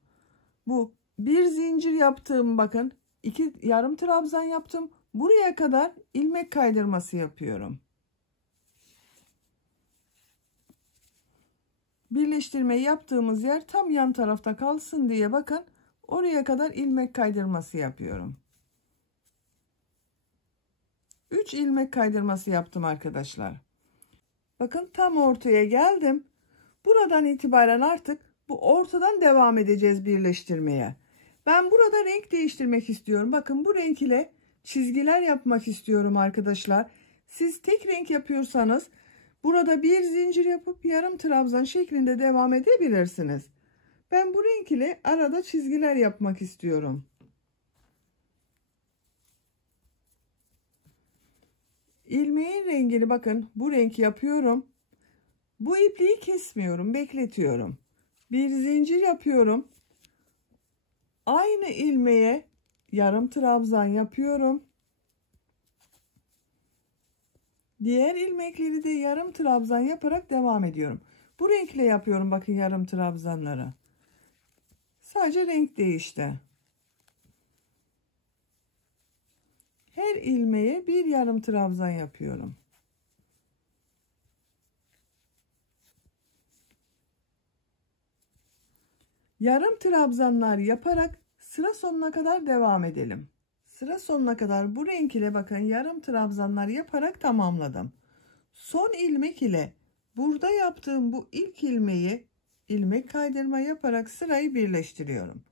Bu bir zincir yaptığım, bakın 2 yarım trabzan yaptım. Buraya kadar ilmek kaydırması yapıyorum. Birleştirme yaptığımız yer tam yan tarafta kalsın diye bakın oraya kadar ilmek kaydırması yapıyorum. 3 ilmek kaydırması yaptım arkadaşlar. Bakın tam ortaya geldim. Buradan itibaren artık bu ortadan devam edeceğiz birleştirmeye. Ben burada renk değiştirmek istiyorum. Bakın bu renk ile çizgiler yapmak istiyorum arkadaşlar. Siz tek renk yapıyorsanız burada bir zincir yapıp yarım trabzan şeklinde devam edebilirsiniz. Ben bu renk ile arada çizgiler yapmak istiyorum. İlmeğin rengini bakın bu renk yapıyorum. Bu ipliği kesmiyorum, bekletiyorum. Bir zincir yapıyorum. Aynı ilmeğe yarım trabzan yapıyorum. Diğer ilmekleri de yarım trabzan yaparak devam ediyorum. Bu renkle yapıyorum bakın yarım trabzanları. Sadece renk değişti. Her ilmeğe bir yarım trabzan yapıyorum. Yarım trabzanlar yaparak sıra sonuna kadar devam edelim. Sıra sonuna kadar bu renk ile bakın yarım trabzanlar yaparak tamamladım. Son ilmek ile burada yaptığım bu ilk ilmeği ilmek kaydırma yaparak sırayı birleştiriyorum.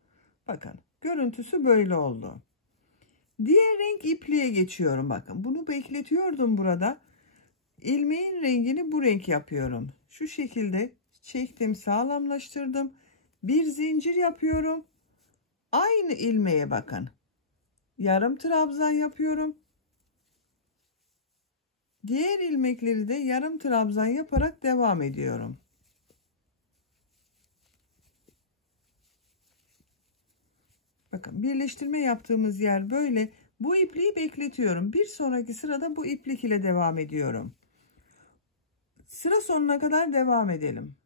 Bakın görüntüsü böyle oldu. Diğer renk ipliğe geçiyorum. Bakın bunu bekletiyordum burada. İlmeğin rengini bu renk yapıyorum. Şu şekilde çektim, sağlamlaştırdım. Bir zincir yapıyorum. Aynı ilmeğe bakın. Yarım trabzan yapıyorum. Diğer ilmekleri de yarım trabzan yaparak devam ediyorum. Bakın birleştirme yaptığımız yer böyle. Bu ipliği bekletiyorum. Bir sonraki sırada bu iplik ile devam ediyorum. Sıra sonuna kadar devam edelim.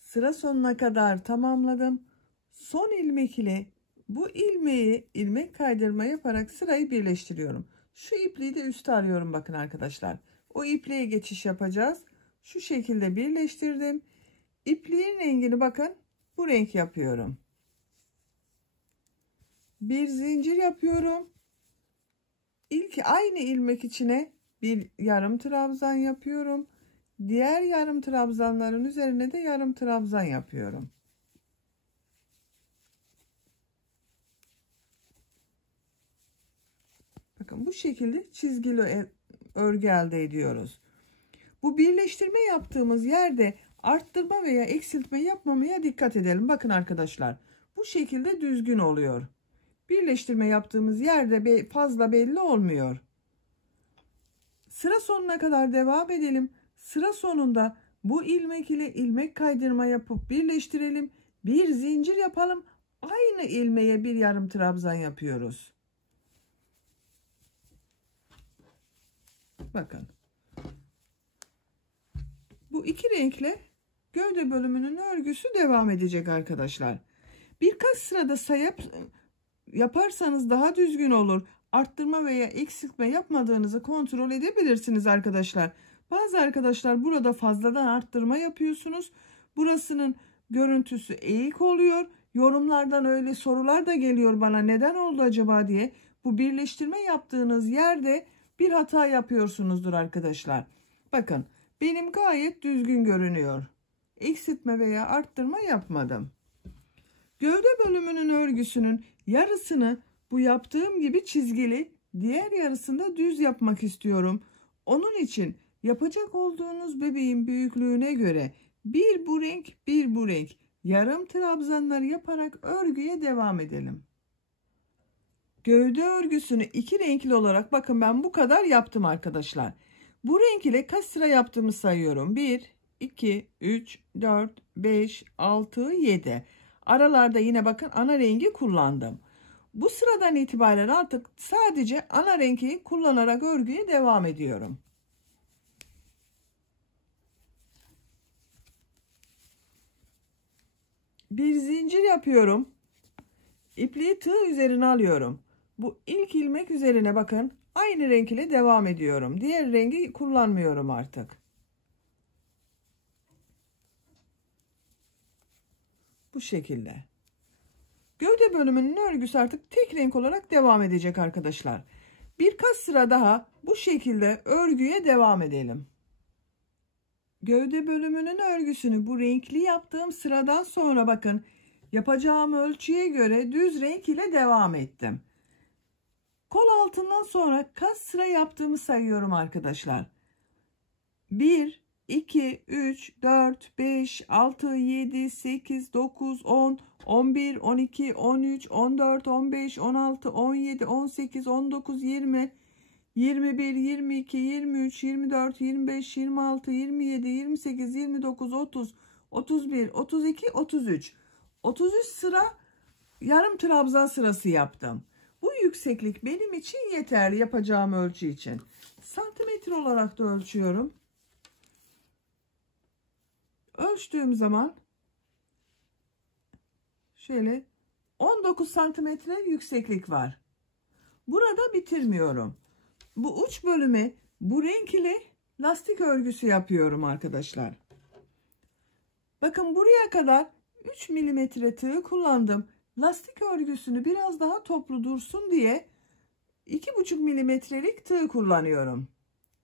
Sıra sonuna kadar tamamladım. Son ilmek ile bu ilmeği ilmek kaydırma yaparak sırayı birleştiriyorum. Şu ipliği de üste alıyorum bakın arkadaşlar. O ipliğe geçiş yapacağız. Şu şekilde birleştirdim. İpliğin rengini bakın bu renk yapıyorum. Bir zincir yapıyorum. İlk aynı ilmek içine bir yarım trabzan yapıyorum. Diğer yarım trabzanların üzerine de yarım trabzan yapıyorum. Bakın bu şekilde çizgili örgü elde ediyoruz. Bu birleştirme yaptığımız yerde arttırma veya eksiltme yapmamaya dikkat edelim. Bakın arkadaşlar bu şekilde düzgün oluyor. Birleştirme yaptığımız yerde fazla belli olmuyor. Sıra sonuna kadar devam edelim. Sıra sonunda bu ilmek ile ilmek kaydırma yapıp birleştirelim. Bir zincir yapalım. Aynı ilmeğe bir yarım trabzan yapıyoruz. Bakın. Bu iki renkle gövde bölümünün örgüsü devam edecek arkadaşlar. Birkaç sırada sayıp yaparsanız daha düzgün olur. Arttırma veya eksiltme yapmadığınızı kontrol edebilirsiniz arkadaşlar. Bazı arkadaşlar burada fazladan arttırma yapıyorsunuz. Burasının görüntüsü eğik oluyor. Yorumlardan öyle sorular da geliyor bana, neden oldu acaba diye. Bu birleştirme yaptığınız yerde bir hata yapıyorsunuzdur arkadaşlar. Bakın benim gayet düzgün görünüyor. Eksiltme veya arttırma yapmadım. Gövde bölümünün örgüsünün yarısını bu yaptığım gibi çizgili, diğer yarısında düz yapmak istiyorum. Onun için yapacak olduğunuz bebeğin büyüklüğüne göre bir bu renk bir bu renk yarım trabzanları yaparak örgüye devam edelim. Gövde örgüsünü iki renkli olarak bakın ben bu kadar yaptım arkadaşlar. Bu renk ile kaç sıra yaptığımı sayıyorum. 1, 2, 3, 4, 5, 6, 7. Aralarda yine bakın ana rengi kullandım. Bu sıradan itibaren artık sadece ana rengi kullanarak örgüye devam ediyorum. Bir zincir yapıyorum. İpliği tığ üzerine alıyorum. Bu ilk ilmek üzerine bakın aynı renk ile devam ediyorum. Diğer rengi kullanmıyorum artık. Bu şekilde. Gövde bölümünün örgüsü artık tek renk olarak devam edecek arkadaşlar. Birkaç sıra daha bu şekilde örgüye devam edelim. Gövde bölümünün örgüsünü bu renkli yaptığım sıradan sonra bakın yapacağım ölçüye göre düz renk ile devam ettim. Kol altından sonra kaç sıra yaptığımı sayıyorum arkadaşlar. 1, 2, 3, 4, 5, 6, 7, 8, 9, 10, 11, 12, 13, 14, 15, 16, 17, 18, 19, 20, 21, 22, 23, 24, 25, 26, 27, 28, 29, 30, 31, 32, 33. 33 sıra yarım trabzan sırası yaptım. Bu yükseklik benim için yeterli yapacağım ölçü için. Santimetre olarak da ölçüyorum. Ölçtüğüm zaman şöyle 19 santimetre yükseklik var. Burada bitirmiyorum. Bu uç bölüme bu renk ile lastik örgüsü yapıyorum arkadaşlar. Bakın buraya kadar 3 milimetre tığ kullandım. Lastik örgüsünü biraz daha toplu dursun diye 2,5 milimetrelik tığ kullanıyorum.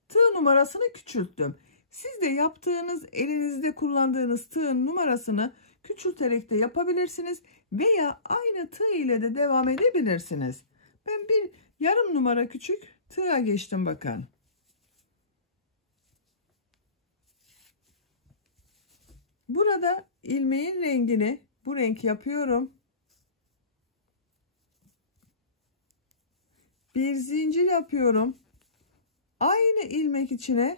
Tığ numarasını küçülttüm. Siz de yaptığınız elinizde kullandığınız tığın numarasını küçülterek de yapabilirsiniz veya aynı tığ ile de devam edebilirsiniz. Ben bir yarım numara küçük tığa geçtim bakın. Burada ilmeğin rengini bu renk yapıyorum. Bir zincir yapıyorum. Aynı ilmek içine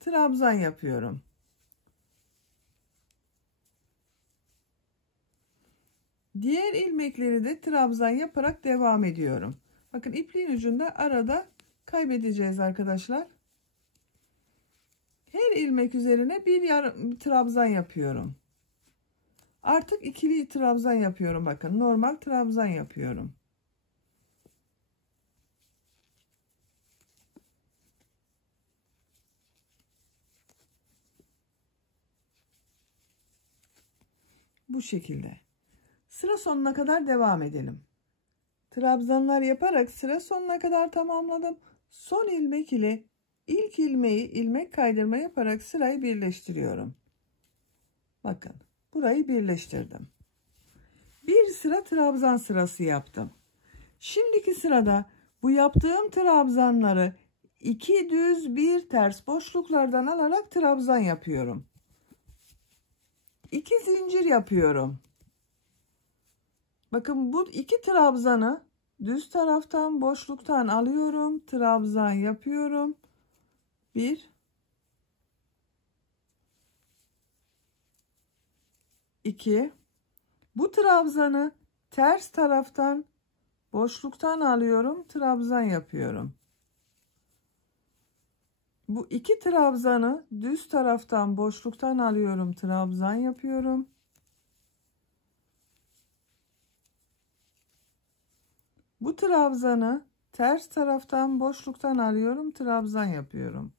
trabzan yapıyorum. Diğer ilmekleri de trabzan yaparak devam ediyorum. Bakın ipliğin ucunda arada kaybedeceğiz arkadaşlar. Her ilmek üzerine bir yarım trabzan yapıyorum. Artık ikili trabzan yapıyorum bakın. Normal trabzan yapıyorum. Bu şekilde. Sıra sonuna kadar devam edelim. Trabzanlar yaparak sıra sonuna kadar tamamladım. Son ilmek ile ilk ilmeği ilmek kaydırma yaparak sırayı birleştiriyorum. Bakın burayı birleştirdim. Bir sıra trabzan sırası yaptım. Şimdiki sırada bu yaptığım trabzanları 2 düz 1 ters boşluklardan alarak trabzan yapıyorum. 2 zincir yapıyorum. Bakın bu iki trabzanı düz taraftan boşluktan alıyorum. Trabzan yapıyorum. 1 2 bu trabzanı ters taraftan boşluktan alıyorum. Trabzan yapıyorum. Bu iki trabzanı düz taraftan boşluktan alıyorum. Trabzan yapıyorum. Bu trabzanı ters taraftan boşluktan alıyorum. Trabzan yapıyorum.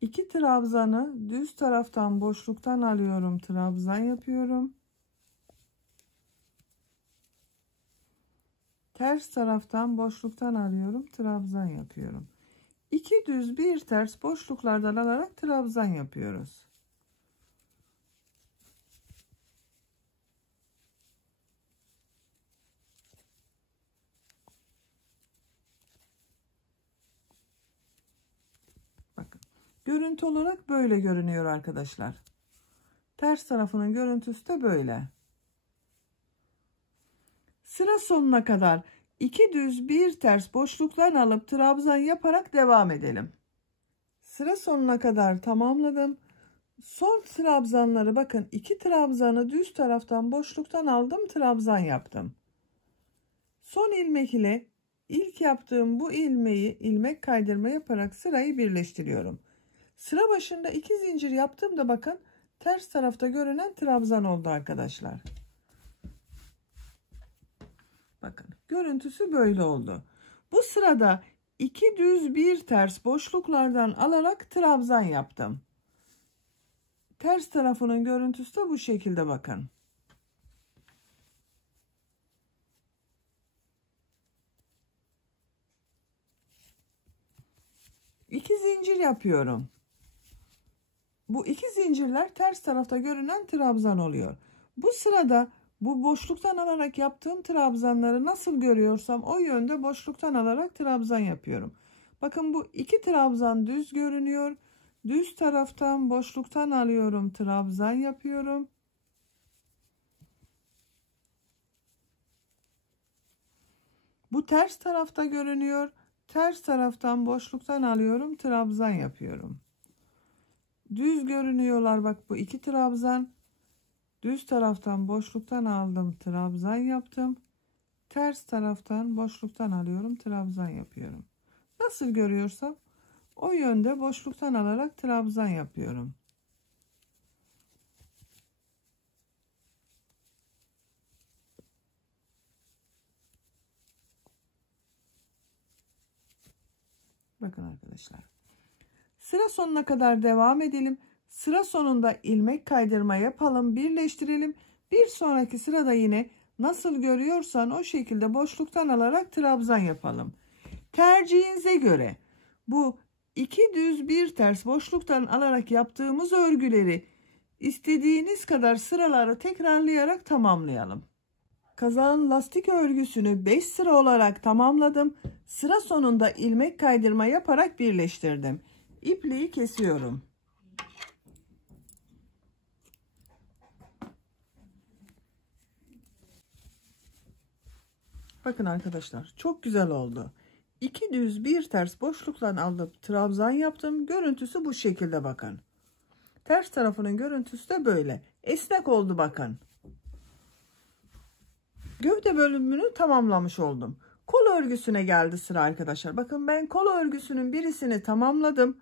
İki trabzanı düz taraftan boşluktan alıyorum. Trabzan yapıyorum. Ters taraftan boşluktan alıyorum. Trabzan yapıyorum. 2 düz 1 ters boşluklardan alarak trabzan yapıyoruz. Bakın. Görüntü olarak böyle görünüyor arkadaşlar. Ters tarafının görüntüsü de böyle. Sıra sonuna kadar 2 düz 1 ters boşluktan alıp trabzan yaparak devam edelim. Sıra sonuna kadar tamamladım. Son trabzanları bakın, 2 trabzanı düz taraftan boşluktan aldım, trabzan yaptım. Son ilmek ile ilk yaptığım bu ilmeği ilmek kaydırma yaparak sırayı birleştiriyorum. Sıra başında 2 zincir yaptığımda bakın ters tarafta görünen trabzan oldu arkadaşlar. Bakın görüntüsü böyle oldu. Bu sırada 2 düz 1 ters boşluklardan alarak trabzan yaptım. Ters tarafının görüntüsü de bu şekilde bakın. İki zincir yapıyorum. Bu iki zincirler ters tarafta görünen trabzan oluyor. Bu sırada bu boşluktan alarak yaptığım trabzanları nasıl görüyorsam o yönde boşluktan alarak trabzan yapıyorum. Bakın bu iki trabzan düz görünüyor. Düz taraftan boşluktan alıyorum, trabzan yapıyorum. Bu ters tarafta görünüyor. Ters taraftan boşluktan alıyorum, trabzan yapıyorum. Düz görünüyorlar bak, bu iki trabzan. Düz taraftan boşluktan aldım, trabzan yaptım. Ters taraftan boşluktan alıyorum, trabzan yapıyorum. Nasıl görüyorsam o yönde boşluktan alarak trabzan yapıyorum. Bakın arkadaşlar. Sıra sonuna kadar devam edelim. Sıra sonunda ilmek kaydırma yapalım, birleştirelim. Bir sonraki sırada yine nasıl görüyorsan o şekilde boşluktan alarak trabzan yapalım. Tercihinize göre bu iki düz bir ters boşluktan alarak yaptığımız örgüleri istediğiniz kadar sıraları tekrarlayarak tamamlayalım. Kazağın lastik örgüsünü 5 sıra olarak tamamladım. Sıra sonunda ilmek kaydırma yaparak birleştirdim. İpliği kesiyorum. Bakın arkadaşlar, çok güzel oldu. 2 düz 1 ters boşluktan alıp trabzan yaptım. Görüntüsü bu şekilde bakın. Ters tarafının görüntüsü de böyle. Esnek oldu bakın. Gövde bölümünü tamamlamış oldum. Kol örgüsüne geldi sıra arkadaşlar. Bakın ben kol örgüsünün birisini tamamladım.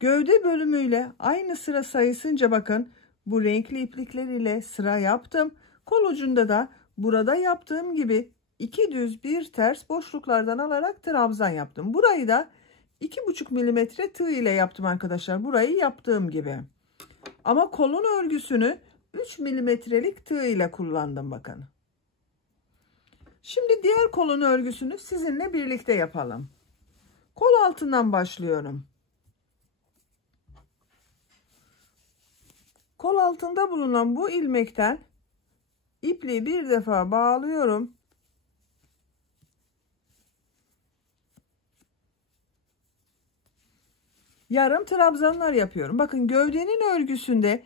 Gövde bölümüyle aynı sıra sayısınca bakın bu renkli iplikler ile sıra yaptım. Kol ucunda da burada yaptığım gibi 2 düz 1 ters boşluklardan alarak trabzan yaptım. Burayı da 2,5 milimetre tığ ile yaptım arkadaşlar. Burayı yaptığım gibi. Ama kolun örgüsünü 3 milimetrelik tığ ile kullandım bakın. Şimdi diğer kolun örgüsünü sizinle birlikte yapalım. Kol altından başlıyorum. Kol altında bulunan bu ilmekten ipliği bir defa bağlıyorum. Yarım trabzanlar yapıyorum. Bakın gövdenin örgüsünde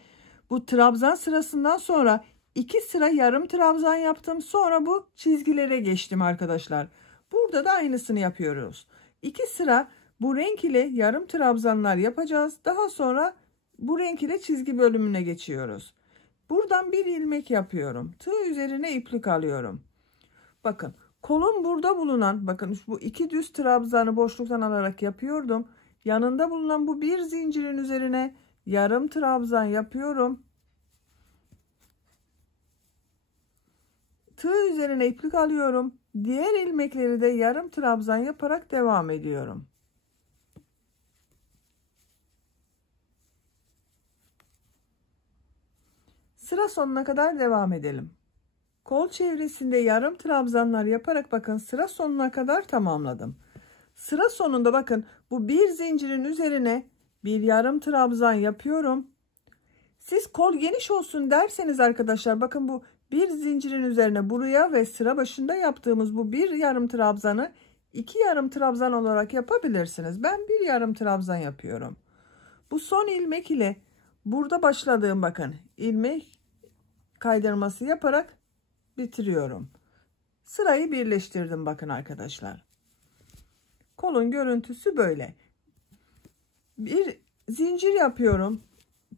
bu trabzan sırasından sonra 2 sıra yarım trabzan yaptım. Sonra bu çizgilere geçtim arkadaşlar. Burada da aynısını yapıyoruz. 2 sıra bu renk ile yarım trabzanlar yapacağız. Daha sonra bu renk ile çizgi bölümüne geçiyoruz. Buradan bir ilmek yapıyorum. Tığ üzerine iplik alıyorum. Bakın kolun burada bulunan, bakın bu 2 düz trabzanı boşluktan alarak yapıyordum. Yanında bulunan bu bir zincirin üzerine yarım trabzan yapıyorum. Tığ üzerine iplik alıyorum. Diğer ilmekleri de yarım trabzan yaparak devam ediyorum. Sıra sonuna kadar devam edelim. Kol çevresinde yarım trabzanlar yaparak bakın sıra sonuna kadar tamamladım. Sıra sonunda bakın bu bir zincirin üzerine bir yarım trabzan yapıyorum. Siz kol geniş olsun derseniz arkadaşlar bakın bu bir zincirin üzerine buraya ve sıra başında yaptığımız bu bir yarım trabzanı 2 yarım trabzan olarak yapabilirsiniz. Ben bir yarım trabzan yapıyorum. Bu son ilmek ile burada başladığım bakın ilmek kaydırması yaparak bitiriyorum. Sırayı birleştirdim bakın arkadaşlar. Kolun görüntüsü böyle. Bir zincir yapıyorum.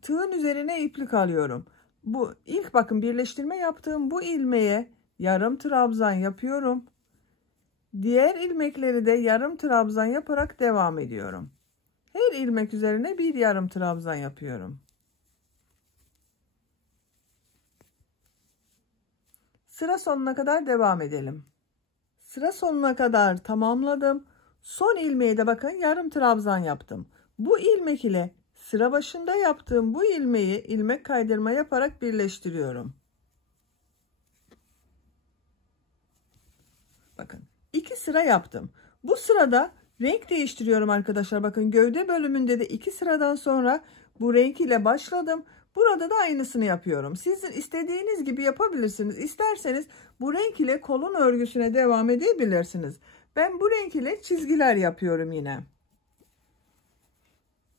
Tığın üzerine iplik alıyorum. Bu ilk bakın birleştirme yaptığım bu ilmeğe yarım trabzan yapıyorum. Diğer ilmekleri de yarım trabzan yaparak devam ediyorum. Her ilmek üzerine bir yarım trabzan yapıyorum. Sıra sonuna kadar devam edelim. Sıra sonuna kadar tamamladım. Son ilmeğe de bakın yarım trabzan yaptım. Bu ilmek ile sıra başında yaptığım bu ilmeği ilmek kaydırma yaparak birleştiriyorum. Bakın 2 sıra yaptım. Bu sırada renk değiştiriyorum arkadaşlar. Bakın gövde bölümünde de 2 sıradan sonra bu renk ile başladım. Burada da aynısını yapıyorum. Sizin istediğiniz gibi yapabilirsiniz. İsterseniz bu renk ile kolun örgüsüne devam edebilirsiniz. Ben bu renk ile çizgiler yapıyorum yine.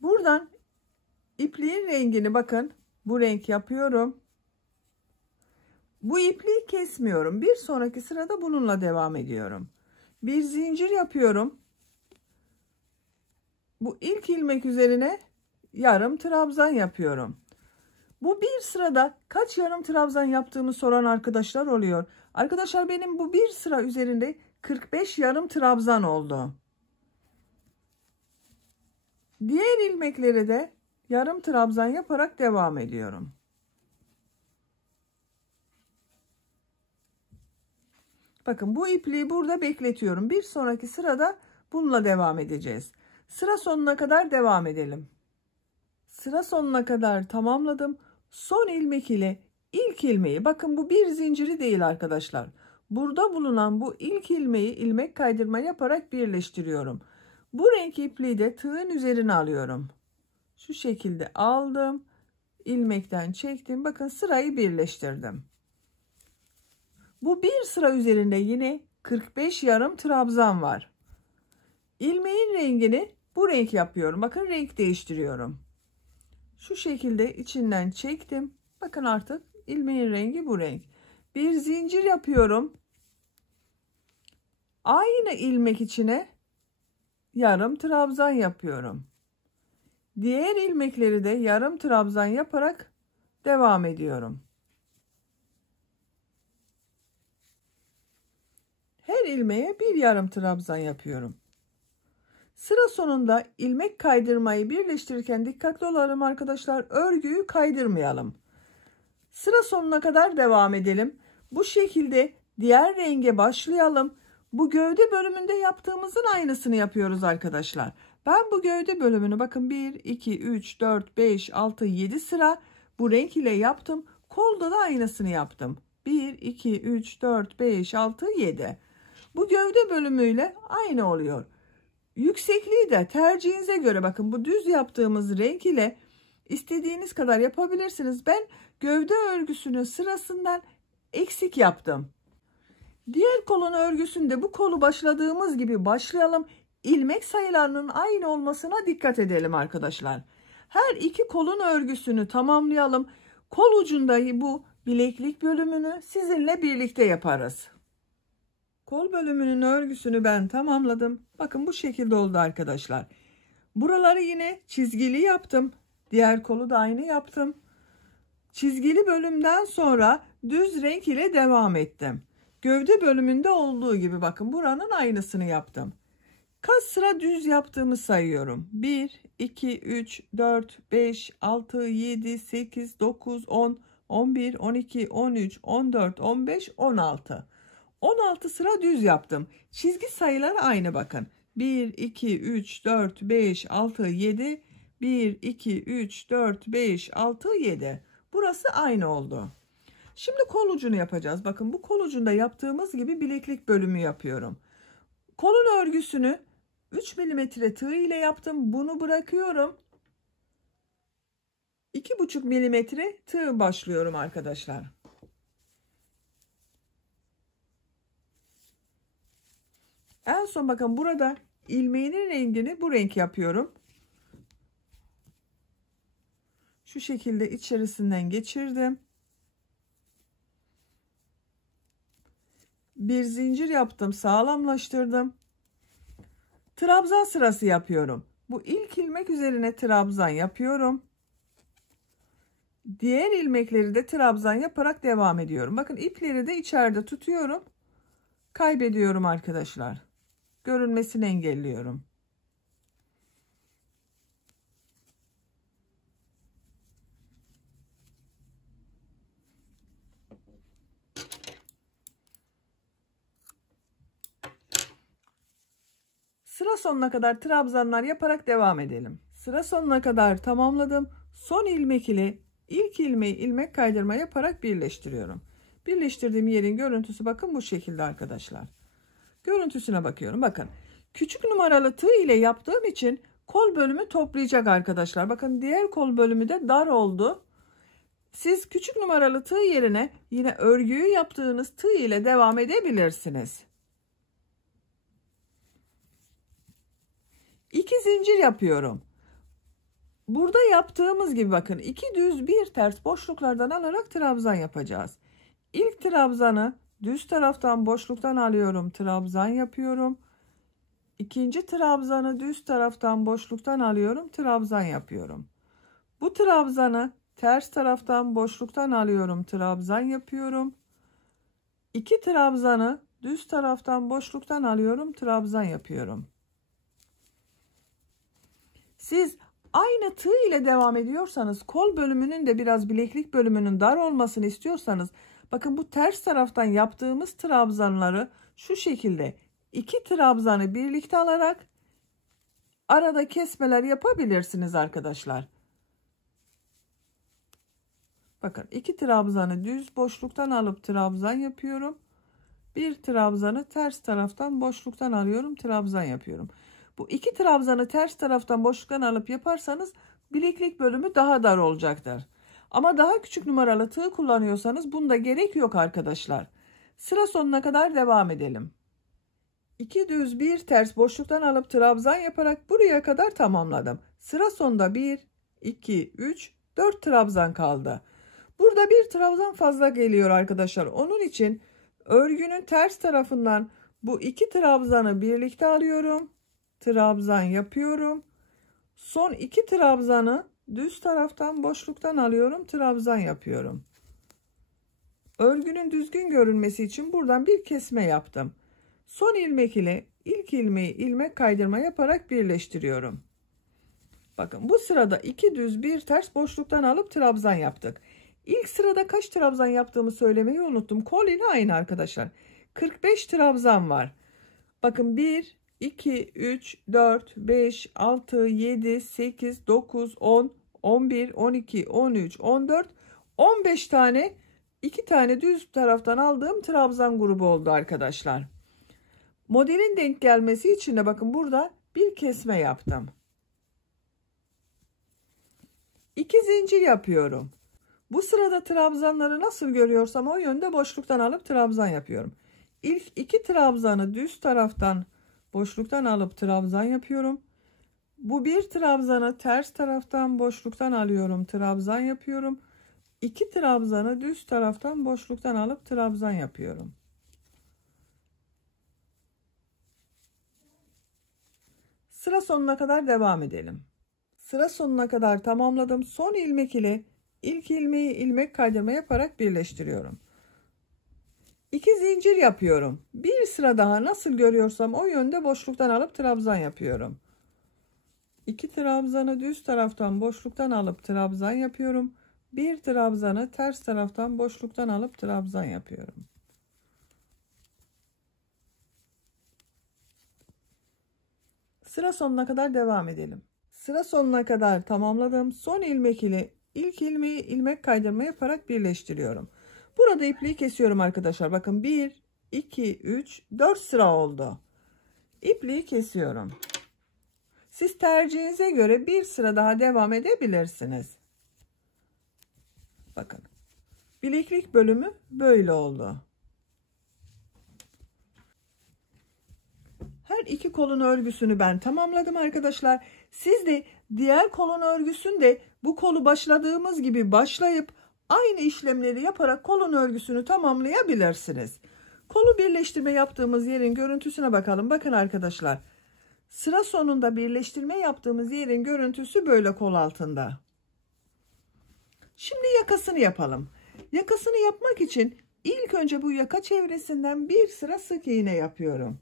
Buradan ipliğin rengini bakın bu renk yapıyorum. Bu ipliği kesmiyorum. Bir sonraki sırada bununla devam ediyorum. Bir zincir yapıyorum. Bu ilk ilmek üzerine yarım trabzan yapıyorum. Bu bir sırada kaç yarım trabzan yaptığımı soran arkadaşlar oluyor. Arkadaşlar benim bu bir sıra üzerinde 45 yarım trabzan oldu. Diğer ilmekleri de yarım trabzan yaparak devam ediyorum. Bakın bu ipliği burada bekletiyorum. Bir sonraki sırada bununla devam edeceğiz. Sıra sonuna kadar devam edelim. Sıra sonuna kadar tamamladım. Son ilmek ile ilk ilmeği, bakın bu bir zinciri değil arkadaşlar. Burada bulunan bu ilk ilmeği ilmek kaydırma yaparak birleştiriyorum. Bu renk ipliği de tığın üzerine alıyorum. Şu şekilde aldım. İlmekten çektim. Bakın sırayı birleştirdim. Bu bir sıra üzerinde yine 45 yarım trabzan var. İlmeğin rengini bu renk yapıyorum. Bakın renk değiştiriyorum. Şu şekilde içinden çektim. Bakın artık ilmeğin rengi bu renk. Bir zincir yapıyorum. Aynı ilmek içine yarım trabzan yapıyorum. Diğer ilmekleri de yarım trabzan yaparak devam ediyorum. Her ilmeğe bir yarım trabzan yapıyorum. Sıra sonunda ilmek kaydırmayı birleştirirken dikkatli olalım arkadaşlar. Örgüyü kaydırmayalım. Sıra sonuna kadar devam edelim. Bu şekilde diğer renge başlayalım. Bu gövde bölümünde yaptığımızın aynısını yapıyoruz arkadaşlar. Ben bu gövde bölümünü bakın 1, 2, 3, 4, 5, 6, 7 sıra bu renk ile yaptım. Kolda da aynısını yaptım. 1, 2, 3, 4, 5, 6, 7. Bu gövde bölümüyle aynı oluyor. Yüksekliği de tercihinize göre bakın bu düz yaptığımız renk ile istediğiniz kadar yapabilirsiniz. Ben gövde örgüsünün sırasından eksik yaptım. Diğer kolun örgüsünde bu kolu başladığımız gibi başlayalım. İlmek sayılarının aynı olmasına dikkat edelim arkadaşlar. Her iki kolun örgüsünü tamamlayalım. Kol ucunda bu bileklik bölümünü sizinle birlikte yaparız. Kol bölümünün örgüsünü ben tamamladım. Bakın bu şekilde oldu arkadaşlar. Buraları yine çizgili yaptım. Diğer kolu da aynı yaptım. Çizgili bölümden sonra düz renk ile devam ettim. Gövde bölümünde olduğu gibi bakın buranın aynısını yaptım. Kaç sıra düz yaptığımı sayıyorum. 1, 2, 3, 4, 5, 6, 7, 8, 9, 10, 11, 12, 13, 14, 15, 16. 16 sıra düz yaptım. Çizgi sayıları aynı bakın. 1, 2, 3, 4, 5, 6, 7. 1, 2, 3, 4, 5, 6, 7. Burası aynı oldu. Şimdi kol ucunu yapacağız. Bakın bu kol ucunda yaptığımız gibi bileklik bölümü yapıyorum. Kolun örgüsünü 3 milimetre tığ ile yaptım. Bunu bırakıyorum. 2,5 milimetre tığ başlıyorum arkadaşlar. En son bakın burada ilmeğinin rengini bu renk yapıyorum. Şu şekilde içerisinden geçirdim. bir zincir yaptım, sağlamlaştırdım. Trabzan sırası yapıyorum. Bu ilk ilmek üzerine trabzan yapıyorum. Diğer ilmekleri de trabzan yaparak devam ediyorum. Bakın ipleri de içeride tutuyorum. Kaybediyorum arkadaşlar. Görünmesini engelliyorum. Sıra sonuna kadar trabzanlar yaparak devam edelim. Sıra sonuna kadar tamamladım. Son ilmek ile ilk ilmeği ilmek kaydırma yaparak birleştiriyorum. Birleştirdiğim yerin görüntüsü bakın bu şekilde arkadaşlar. Görüntüsüne bakıyorum. Bakın küçük numaralı tığ ile yaptığım için kol bölümü toplayacak arkadaşlar. Bakın diğer kol bölümü de dar oldu. Siz küçük numaralı tığ yerine yine örgüyü yaptığınız tığ ile devam edebilirsiniz. 2 zincir yapıyorum. Burada yaptığımız gibi bakın 2 düz 1 ters boşluklardan alarak trabzan yapacağız. İlk trabzanı düz taraftan boşluktan alıyorum, trabzan yapıyorum. İkinci trabzanı düz taraftan boşluktan alıyorum, trabzan yapıyorum. Bu trabzanı ters taraftan boşluktan alıyorum, trabzan yapıyorum. 2 trabzanı düz taraftan boşluktan alıyorum, trabzan yapıyorum. Siz aynı tığ ile devam ediyorsanız, kol bölümünün de biraz bileklik bölümünün dar olmasını istiyorsanız, bakın bu ters taraftan yaptığımız trabzanları şu şekilde 2 trabzanı birlikte alarak arada kesmeler yapabilirsiniz arkadaşlar. Bakın 2 trabzanı düz boşluktan alıp trabzan yapıyorum. Bir trabzanı ters taraftan boşluktan alıyorum, trabzan yapıyorum. Bu 2 trabzanı ters taraftan boşluktan alıp yaparsanız bileklik bölümü daha dar olacaktır. Ama daha küçük numaralı tığ kullanıyorsanız bunda gerek yok arkadaşlar. Sıra sonuna kadar devam edelim. 2 düz 1 ters boşluktan alıp trabzan yaparak buraya kadar tamamladım. Sıra sonunda 1, 2, 3, 4 trabzan kaldı. Burada bir trabzan fazla geliyor arkadaşlar. Onun için örgünün ters tarafından bu 2 trabzanı birlikte alıyorum. Trabzan yapıyorum. Son 2 trabzanı düz taraftan boşluktan alıyorum, trabzan yapıyorum. Örgünün düzgün görünmesi için buradan bir kesme yaptım. Son ilmek ile ilk ilmeği ilmek kaydırma yaparak birleştiriyorum. Bakın bu sırada 2 düz 1 ters boşluktan alıp trabzan yaptık. İlk sırada kaç trabzan yaptığımı söylemeyi unuttum. Kol ile aynı arkadaşlar. 45 trabzan var. Bakın 1, 2, 3, 4, 5, 6, 7, 8, 9, 10, 11, 12, 13, 14, 15 tane 2 tane düz taraftan aldığım trabzan grubu oldu arkadaşlar. Modelin denk gelmesi için de bakın burada bir kesme yaptım. 2 zincir yapıyorum. Bu sırada trabzanları nasıl görüyorsam o yönde boşluktan alıp trabzan yapıyorum. İlk 2 trabzanı düz taraftan boşluktan alıp trabzan yapıyorum. Bu bir trabzanı ters taraftan boşluktan alıyorum, trabzan yapıyorum. 2 trabzanı düz taraftan boşluktan alıp trabzan yapıyorum. Sıra sonuna kadar devam edelim. Sıra sonuna kadar tamamladım. Son ilmek ile ilk ilmeği ilmek kaydırma yaparak birleştiriyorum. 2 zincir yapıyorum. Bir sıra daha nasıl görüyorsam o yönde boşluktan alıp trabzan yapıyorum. 2 trabzanı düz taraftan boşluktan alıp trabzan yapıyorum. Bir trabzanı ters taraftan boşluktan alıp trabzan yapıyorum. Sıra sonuna kadar devam edelim. Sıra sonuna kadar tamamladım. Son ilmek ile ilk ilmeği ilmek kaydırma yaparak birleştiriyorum. Burada ipliği kesiyorum arkadaşlar. Bakın 1, 2, 3, 4 sıra oldu. İpliği kesiyorum. Siz tercihinize göre bir sıra daha devam edebilirsiniz. Bakın. Bileklik bölümü böyle oldu. Her iki kolun örgüsünü ben tamamladım arkadaşlar. Siz de diğer kolun örgüsünde bu kolu başladığımız gibi başlayıp aynı işlemleri yaparak kolun örgüsünü tamamlayabilirsiniz. Kolu birleştirme yaptığımız yerin görüntüsüne bakalım. Bakın arkadaşlar. Sıra sonunda birleştirme yaptığımız yerin görüntüsü böyle kol altında. Şimdi yakasını yapalım. Yakasını yapmak için ilk önce bu yaka çevresinden bir sıra sık iğne yapıyorum.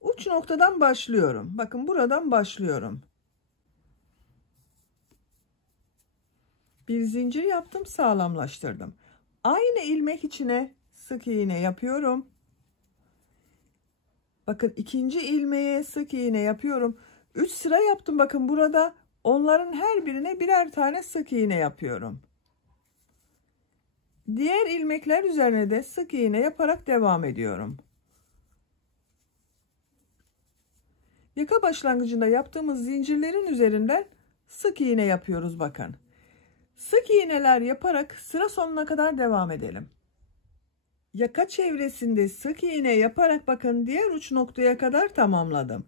Uç noktadan başlıyorum. Bakın buradan başlıyorum. Bir zincir yaptım, sağlamlaştırdım. Aynı ilmek içine sık iğne yapıyorum. Bakın ikinci ilmeğe sık iğne yapıyorum. 3 sıra yaptım. Bakın burada onların her birine birer tane sık iğne yapıyorum. Diğer ilmekler üzerine de sık iğne yaparak devam ediyorum. Yaka başlangıcında yaptığımız zincirlerin üzerinden sık iğne yapıyoruz bakın. Sık iğneler yaparak sıra sonuna kadar devam edelim. Yaka çevresinde sık iğne yaparak bakın diğer uç noktaya kadar tamamladım.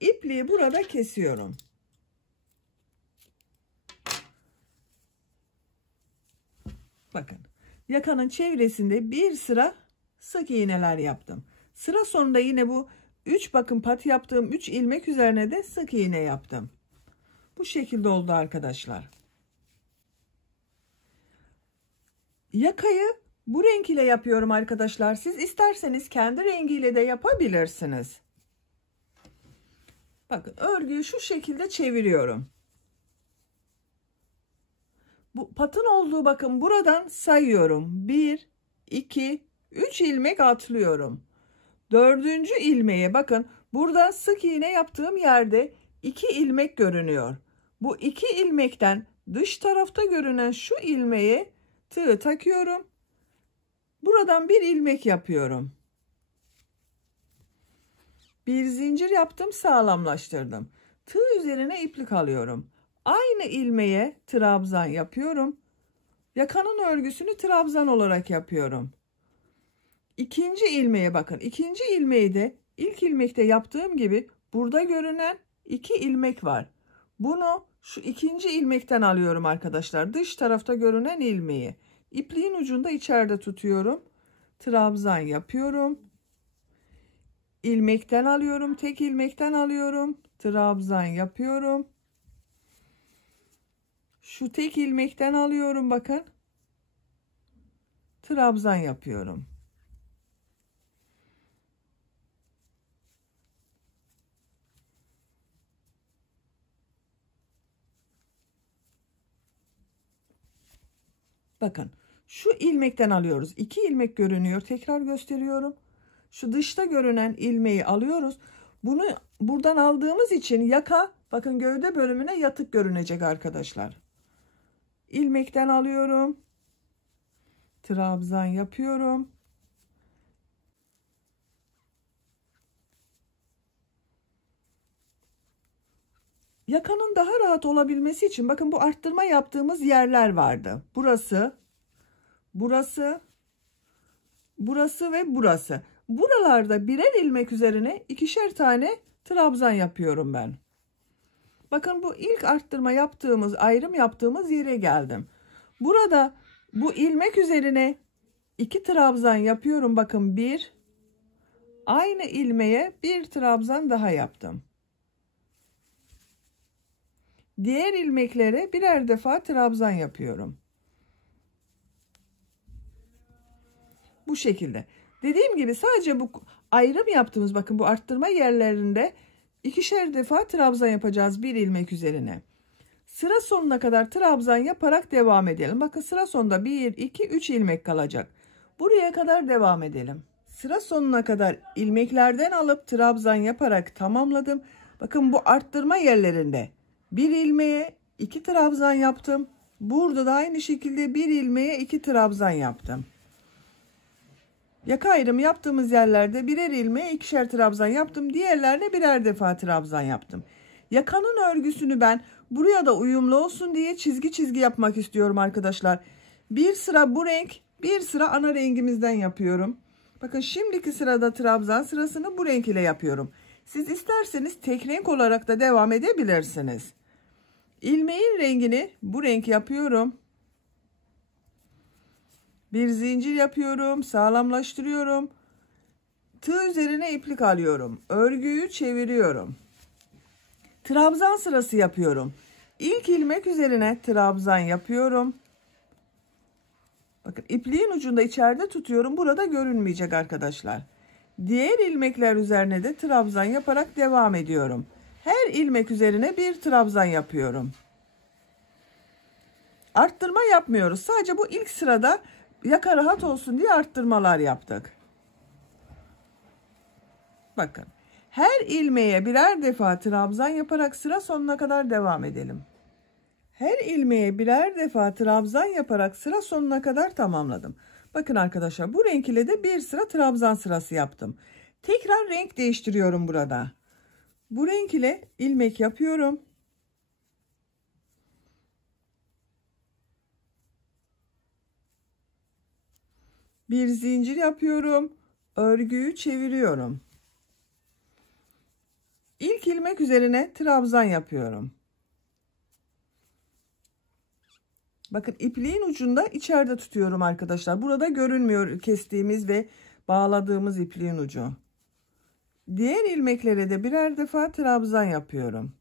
İpliği burada kesiyorum. Bakın yakanın çevresinde bir sıra sık iğneler yaptım. Sıra sonunda yine bu 3 bakın pat yaptığım 3 ilmek üzerine de sık iğne yaptım. Bu şekilde oldu arkadaşlar. Yakayı bu renk ile yapıyorum arkadaşlar. Siz isterseniz kendi rengiyle de yapabilirsiniz. Bakın örgüyü şu şekilde çeviriyorum. Bu patın olduğu bakın buradan sayıyorum. 1, 2, 3 ilmek atlıyorum. 4. ilmeğe bakın buradan sık iğne yaptığım yerde 2 ilmek görünüyor. Bu 2 ilmekten dış tarafta görünen şu ilmeğe tığ takıyorum. Buradan bir ilmek yapıyorum. Bir zincir yaptım, sağlamlaştırdım. Tığ üzerine iplik alıyorum. Aynı ilmeğe trabzan yapıyorum. Yakanın örgüsünü trabzan olarak yapıyorum. İkinci ilmeğe bakın. İkinci ilmeği de ilk ilmekte yaptığım gibi burada görünen 2 ilmek var. Bunu şu ikinci ilmekten alıyorum arkadaşlar. Dış tarafta görünen ilmeği. İpliğin ucunda içeride tutuyorum. Trabzan yapıyorum. İlmekten alıyorum. Tek ilmekten alıyorum. Trabzan yapıyorum. Şu tek ilmekten alıyorum bakın. Trabzan yapıyorum. Bakın şu ilmekten alıyoruz. 2 ilmek görünüyor. Tekrar gösteriyorum. Şu dışta görünen ilmeği alıyoruz. Bunu buradan aldığımız için yaka bakın gövde bölümüne yatık görünecek arkadaşlar. İlmekten alıyorum. Trabzan yapıyorum. Yakanın daha rahat olabilmesi için bakın bu arttırma yaptığımız yerler vardı. Burası, burası, burası ve burası. Buralarda birer ilmek üzerine 2'şer tane trabzan yapıyorum ben. Bakın bu ilk arttırma yaptığımız, ayrım yaptığımız yere geldim. Burada bu ilmek üzerine 2 trabzan yapıyorum. Bakın 1, aynı ilmeğe 1 trabzan daha yaptım. Diğer ilmeklere birer defa trabzan yapıyorum. Bu şekilde. Dediğim gibi sadece bu ayrım yaptığımız bakın bu arttırma yerlerinde 2'şer defa trabzan yapacağız bir ilmek üzerine. Sıra sonuna kadar trabzan yaparak devam edelim. Bakın sıra sonunda 1, 2, 3 ilmek kalacak. Buraya kadar devam edelim. Sıra sonuna kadar ilmeklerden alıp trabzan yaparak tamamladım. Bakın bu arttırma yerlerinde bir ilmeğe 2 trabzan yaptım. Burada da aynı şekilde bir ilmeğe 2 trabzan yaptım. Yaka ayrımı yaptığımız yerlerde birer ilmeğe 2'şer trabzan yaptım. Diğerlerine birer defa trabzan yaptım. Yakanın örgüsünü ben buraya da uyumlu olsun diye çizgi çizgi yapmak istiyorum arkadaşlar. Bir sıra bu renk, bir sıra ana rengimizden yapıyorum. Bakın şimdiki sırada trabzan sırasını bu renk ile yapıyorum. Siz isterseniz tek renk olarak da devam edebilirsiniz. İlmeğin rengini bu renk yapıyorum. Bir zincir yapıyorum, sağlamlaştırıyorum. Tığ üzerine iplik alıyorum. Örgüyü çeviriyorum. Trabzan sırası yapıyorum. İlk ilmek üzerine trabzan yapıyorum. Bakın ipliğin ucunda içeride tutuyorum. Burada görünmeyecek arkadaşlar. Diğer ilmekler üzerine de trabzan yaparak devam ediyorum. Her ilmek üzerine bir trabzan yapıyorum. Arttırma yapmıyoruz. Sadece bu ilk sırada yaka rahat olsun diye arttırmalar yaptık. Bakın. Her ilmeğe birer defa trabzan yaparak sıra sonuna kadar devam edelim. Her ilmeğe birer defa trabzan yaparak sıra sonuna kadar tamamladım. Bakın arkadaşlar, bu renk ile de bir sıra trabzan sırası yaptım. Tekrar renk değiştiriyorum burada. Bu renk ile ilmek yapıyorum. Bir zincir yapıyorum. Örgüyü çeviriyorum. İlk ilmek üzerine trabzan yapıyorum. Bakın ipliğin ucunda içeride tutuyorum arkadaşlar. Burada görünmüyor kestiğimiz ve bağladığımız ipliğin ucu. Diğer ilmeklere de birer defa trabzan yapıyorum.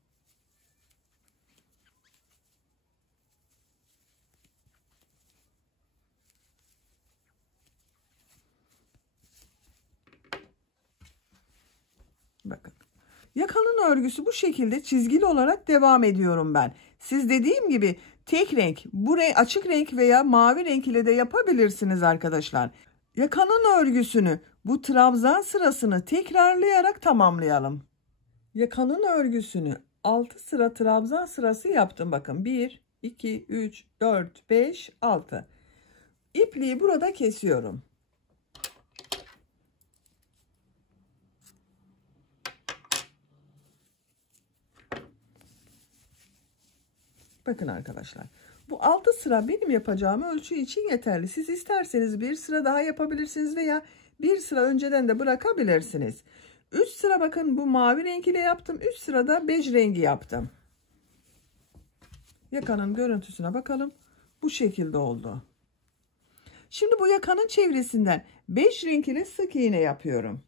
Bakın. Yakanın örgüsü bu şekilde çizgili olarak devam ediyorum ben. Siz dediğim gibi tek renk, bu renk, açık renk veya mavi renk ile de yapabilirsiniz arkadaşlar. Yakanın örgüsünü, bu trabzan sırasını tekrarlayarak tamamlayalım. Yakanın örgüsünü 6 sıra trabzan sırası yaptım. Bakın 1, 2, 3, 4, 5, 6. İpliği burada kesiyorum. Bakın arkadaşlar, bu 6 sıra benim yapacağım ölçü için yeterli. Siz isterseniz bir sıra daha yapabilirsiniz veya bir sıra önceden de bırakabilirsiniz. 3 sıra bakın bu mavi renk ile yaptım. 3 sırada bej rengi yaptım. Yakanın görüntüsüne bakalım. Bu şekilde oldu. Şimdi bu yakanın çevresinden bej renk ile sık iğne yapıyorum.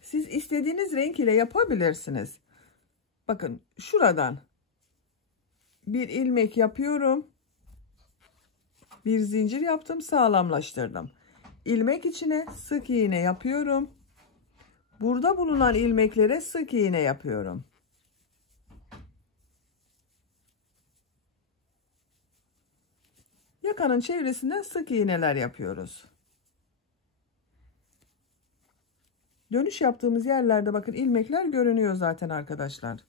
Siz istediğiniz renk ile yapabilirsiniz. Bakın şuradan bir ilmek yapıyorum. Bir zincir yaptım, sağlamlaştırdım. İlmek içine sık iğne yapıyorum. Burada bulunan ilmeklere sık iğne yapıyorum. Yakanın çevresinden sık iğneler yapıyoruz. Dönüş yaptığımız yerlerde bakın ilmekler görünüyor zaten arkadaşlar.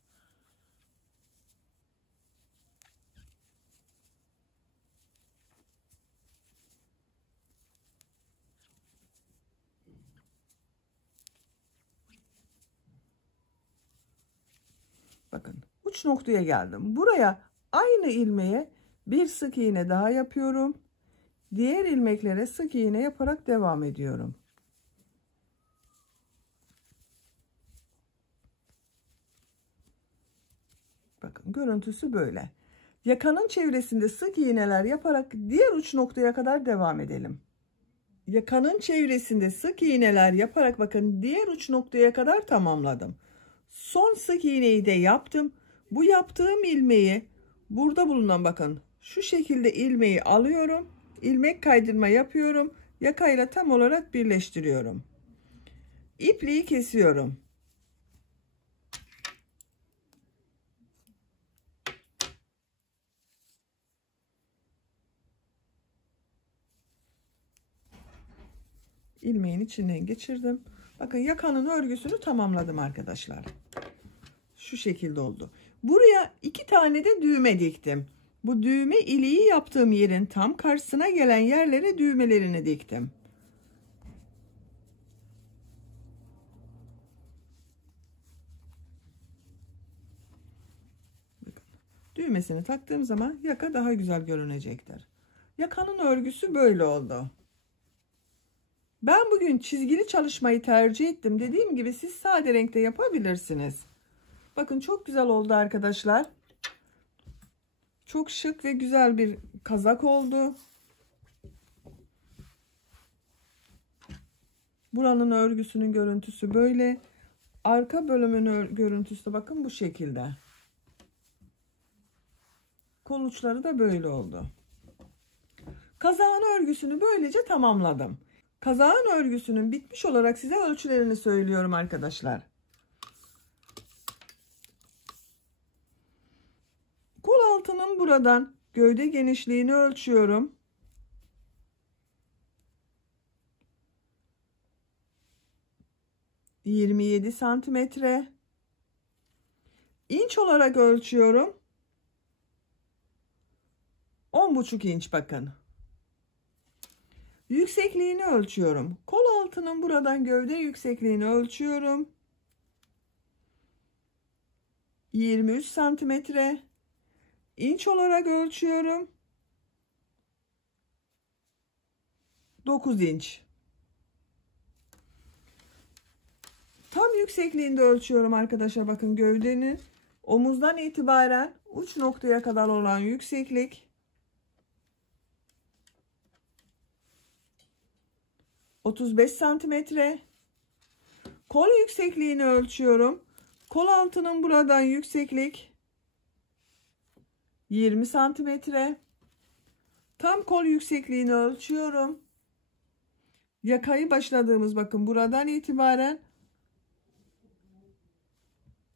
Bakın uç noktaya geldim. Buraya aynı ilmeğe bir sık iğne daha yapıyorum. Diğer ilmeklere sık iğne yaparak devam ediyorum. Bakın görüntüsü böyle. Yakanın çevresinde sık iğneler yaparak diğer uç noktaya kadar devam edelim. Yakanın çevresinde sık iğneler yaparak bakın diğer uç noktaya kadar tamamladım. Son sık iğneyi de yaptım. Bu yaptığım ilmeği burada bulunan bakın şu şekilde ilmeği alıyorum. İlmek kaydırma yapıyorum. Yakayla tam olarak birleştiriyorum. İpliği kesiyorum. İlmeğin içinden geçirdim. Bakın yakanın örgüsünü tamamladım arkadaşlar. Şu şekilde oldu. Buraya 2 tane de düğme diktim. Bu düğme iliği yaptığım yerin tam karşısına gelen yerlere düğmelerini diktim. Bakın, düğmesini taktığım zaman yaka daha güzel görünecektir. Yakanın örgüsü böyle oldu. Ben bugün çizgili çalışmayı tercih ettim. Dediğim gibi siz sade renkte yapabilirsiniz. Bakın çok güzel oldu arkadaşlar. Çok şık ve güzel bir kazak oldu. Buranın örgüsünün görüntüsü böyle. Arka bölümün görüntüsü bakın bu şekilde. Kol uçları da böyle oldu. Kazağın örgüsünü böylece tamamladım. Kazağın örgüsünün bitmiş olarak size ölçülerini söylüyorum arkadaşlar. Kol altının buradan gövde genişliğini ölçüyorum. 27 santimetre. İnç olarak ölçüyorum. 10,5 inç bakın. Yüksekliğini ölçüyorum. Kol altının buradan gövde yüksekliğini ölçüyorum. 23 santimetre. İnç olarak ölçüyorum. 9 inç. Tam yüksekliğinde ölçüyorum arkadaşlar. Bakın gövdenin omuzdan itibaren uç noktaya kadar olan yükseklik 35 santimetre. Kol yüksekliğini ölçüyorum. Kol altının buradan yükseklik 20 santimetre. Tam kol yüksekliğini ölçüyorum. Yakayı başladığımız bakın buradan itibaren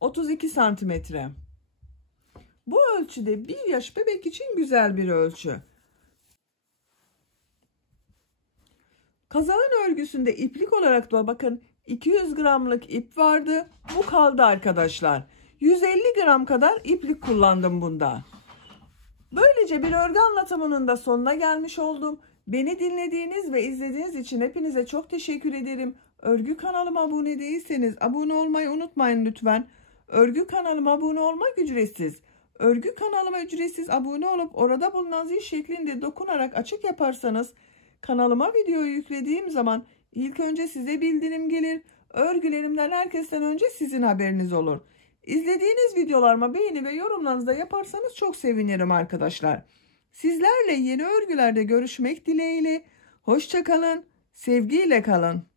32 santimetre. Bu ölçüde 1 yaş bebek için güzel bir ölçü. Kazağın örgüsünde iplik olarak da bakın 200 gramlık ip vardı. Bu kaldı arkadaşlar. 150 gram kadar iplik kullandım bunda. Böylece bir örgü anlatımının da sonuna gelmiş oldum. Beni dinlediğiniz ve izlediğiniz için hepinize çok teşekkür ederim. Örgü kanalıma abone değilseniz abone olmayı unutmayın lütfen. Örgü kanalıma abone olmak ücretsiz. Örgü kanalıma ücretsiz abone olup orada bulunan zil şeklinde dokunarak açık yaparsanız kanalıma videoyu yüklediğim zaman ilk önce size bildirim gelir. Örgülerimden herkesten önce sizin haberiniz olur. İzlediğiniz videolarıma beğeni ve yorumlarınızı da yaparsanız çok sevinirim arkadaşlar. Sizlerle yeni örgülerde görüşmek dileğiyle. Hoşça kalın, sevgiyle kalın.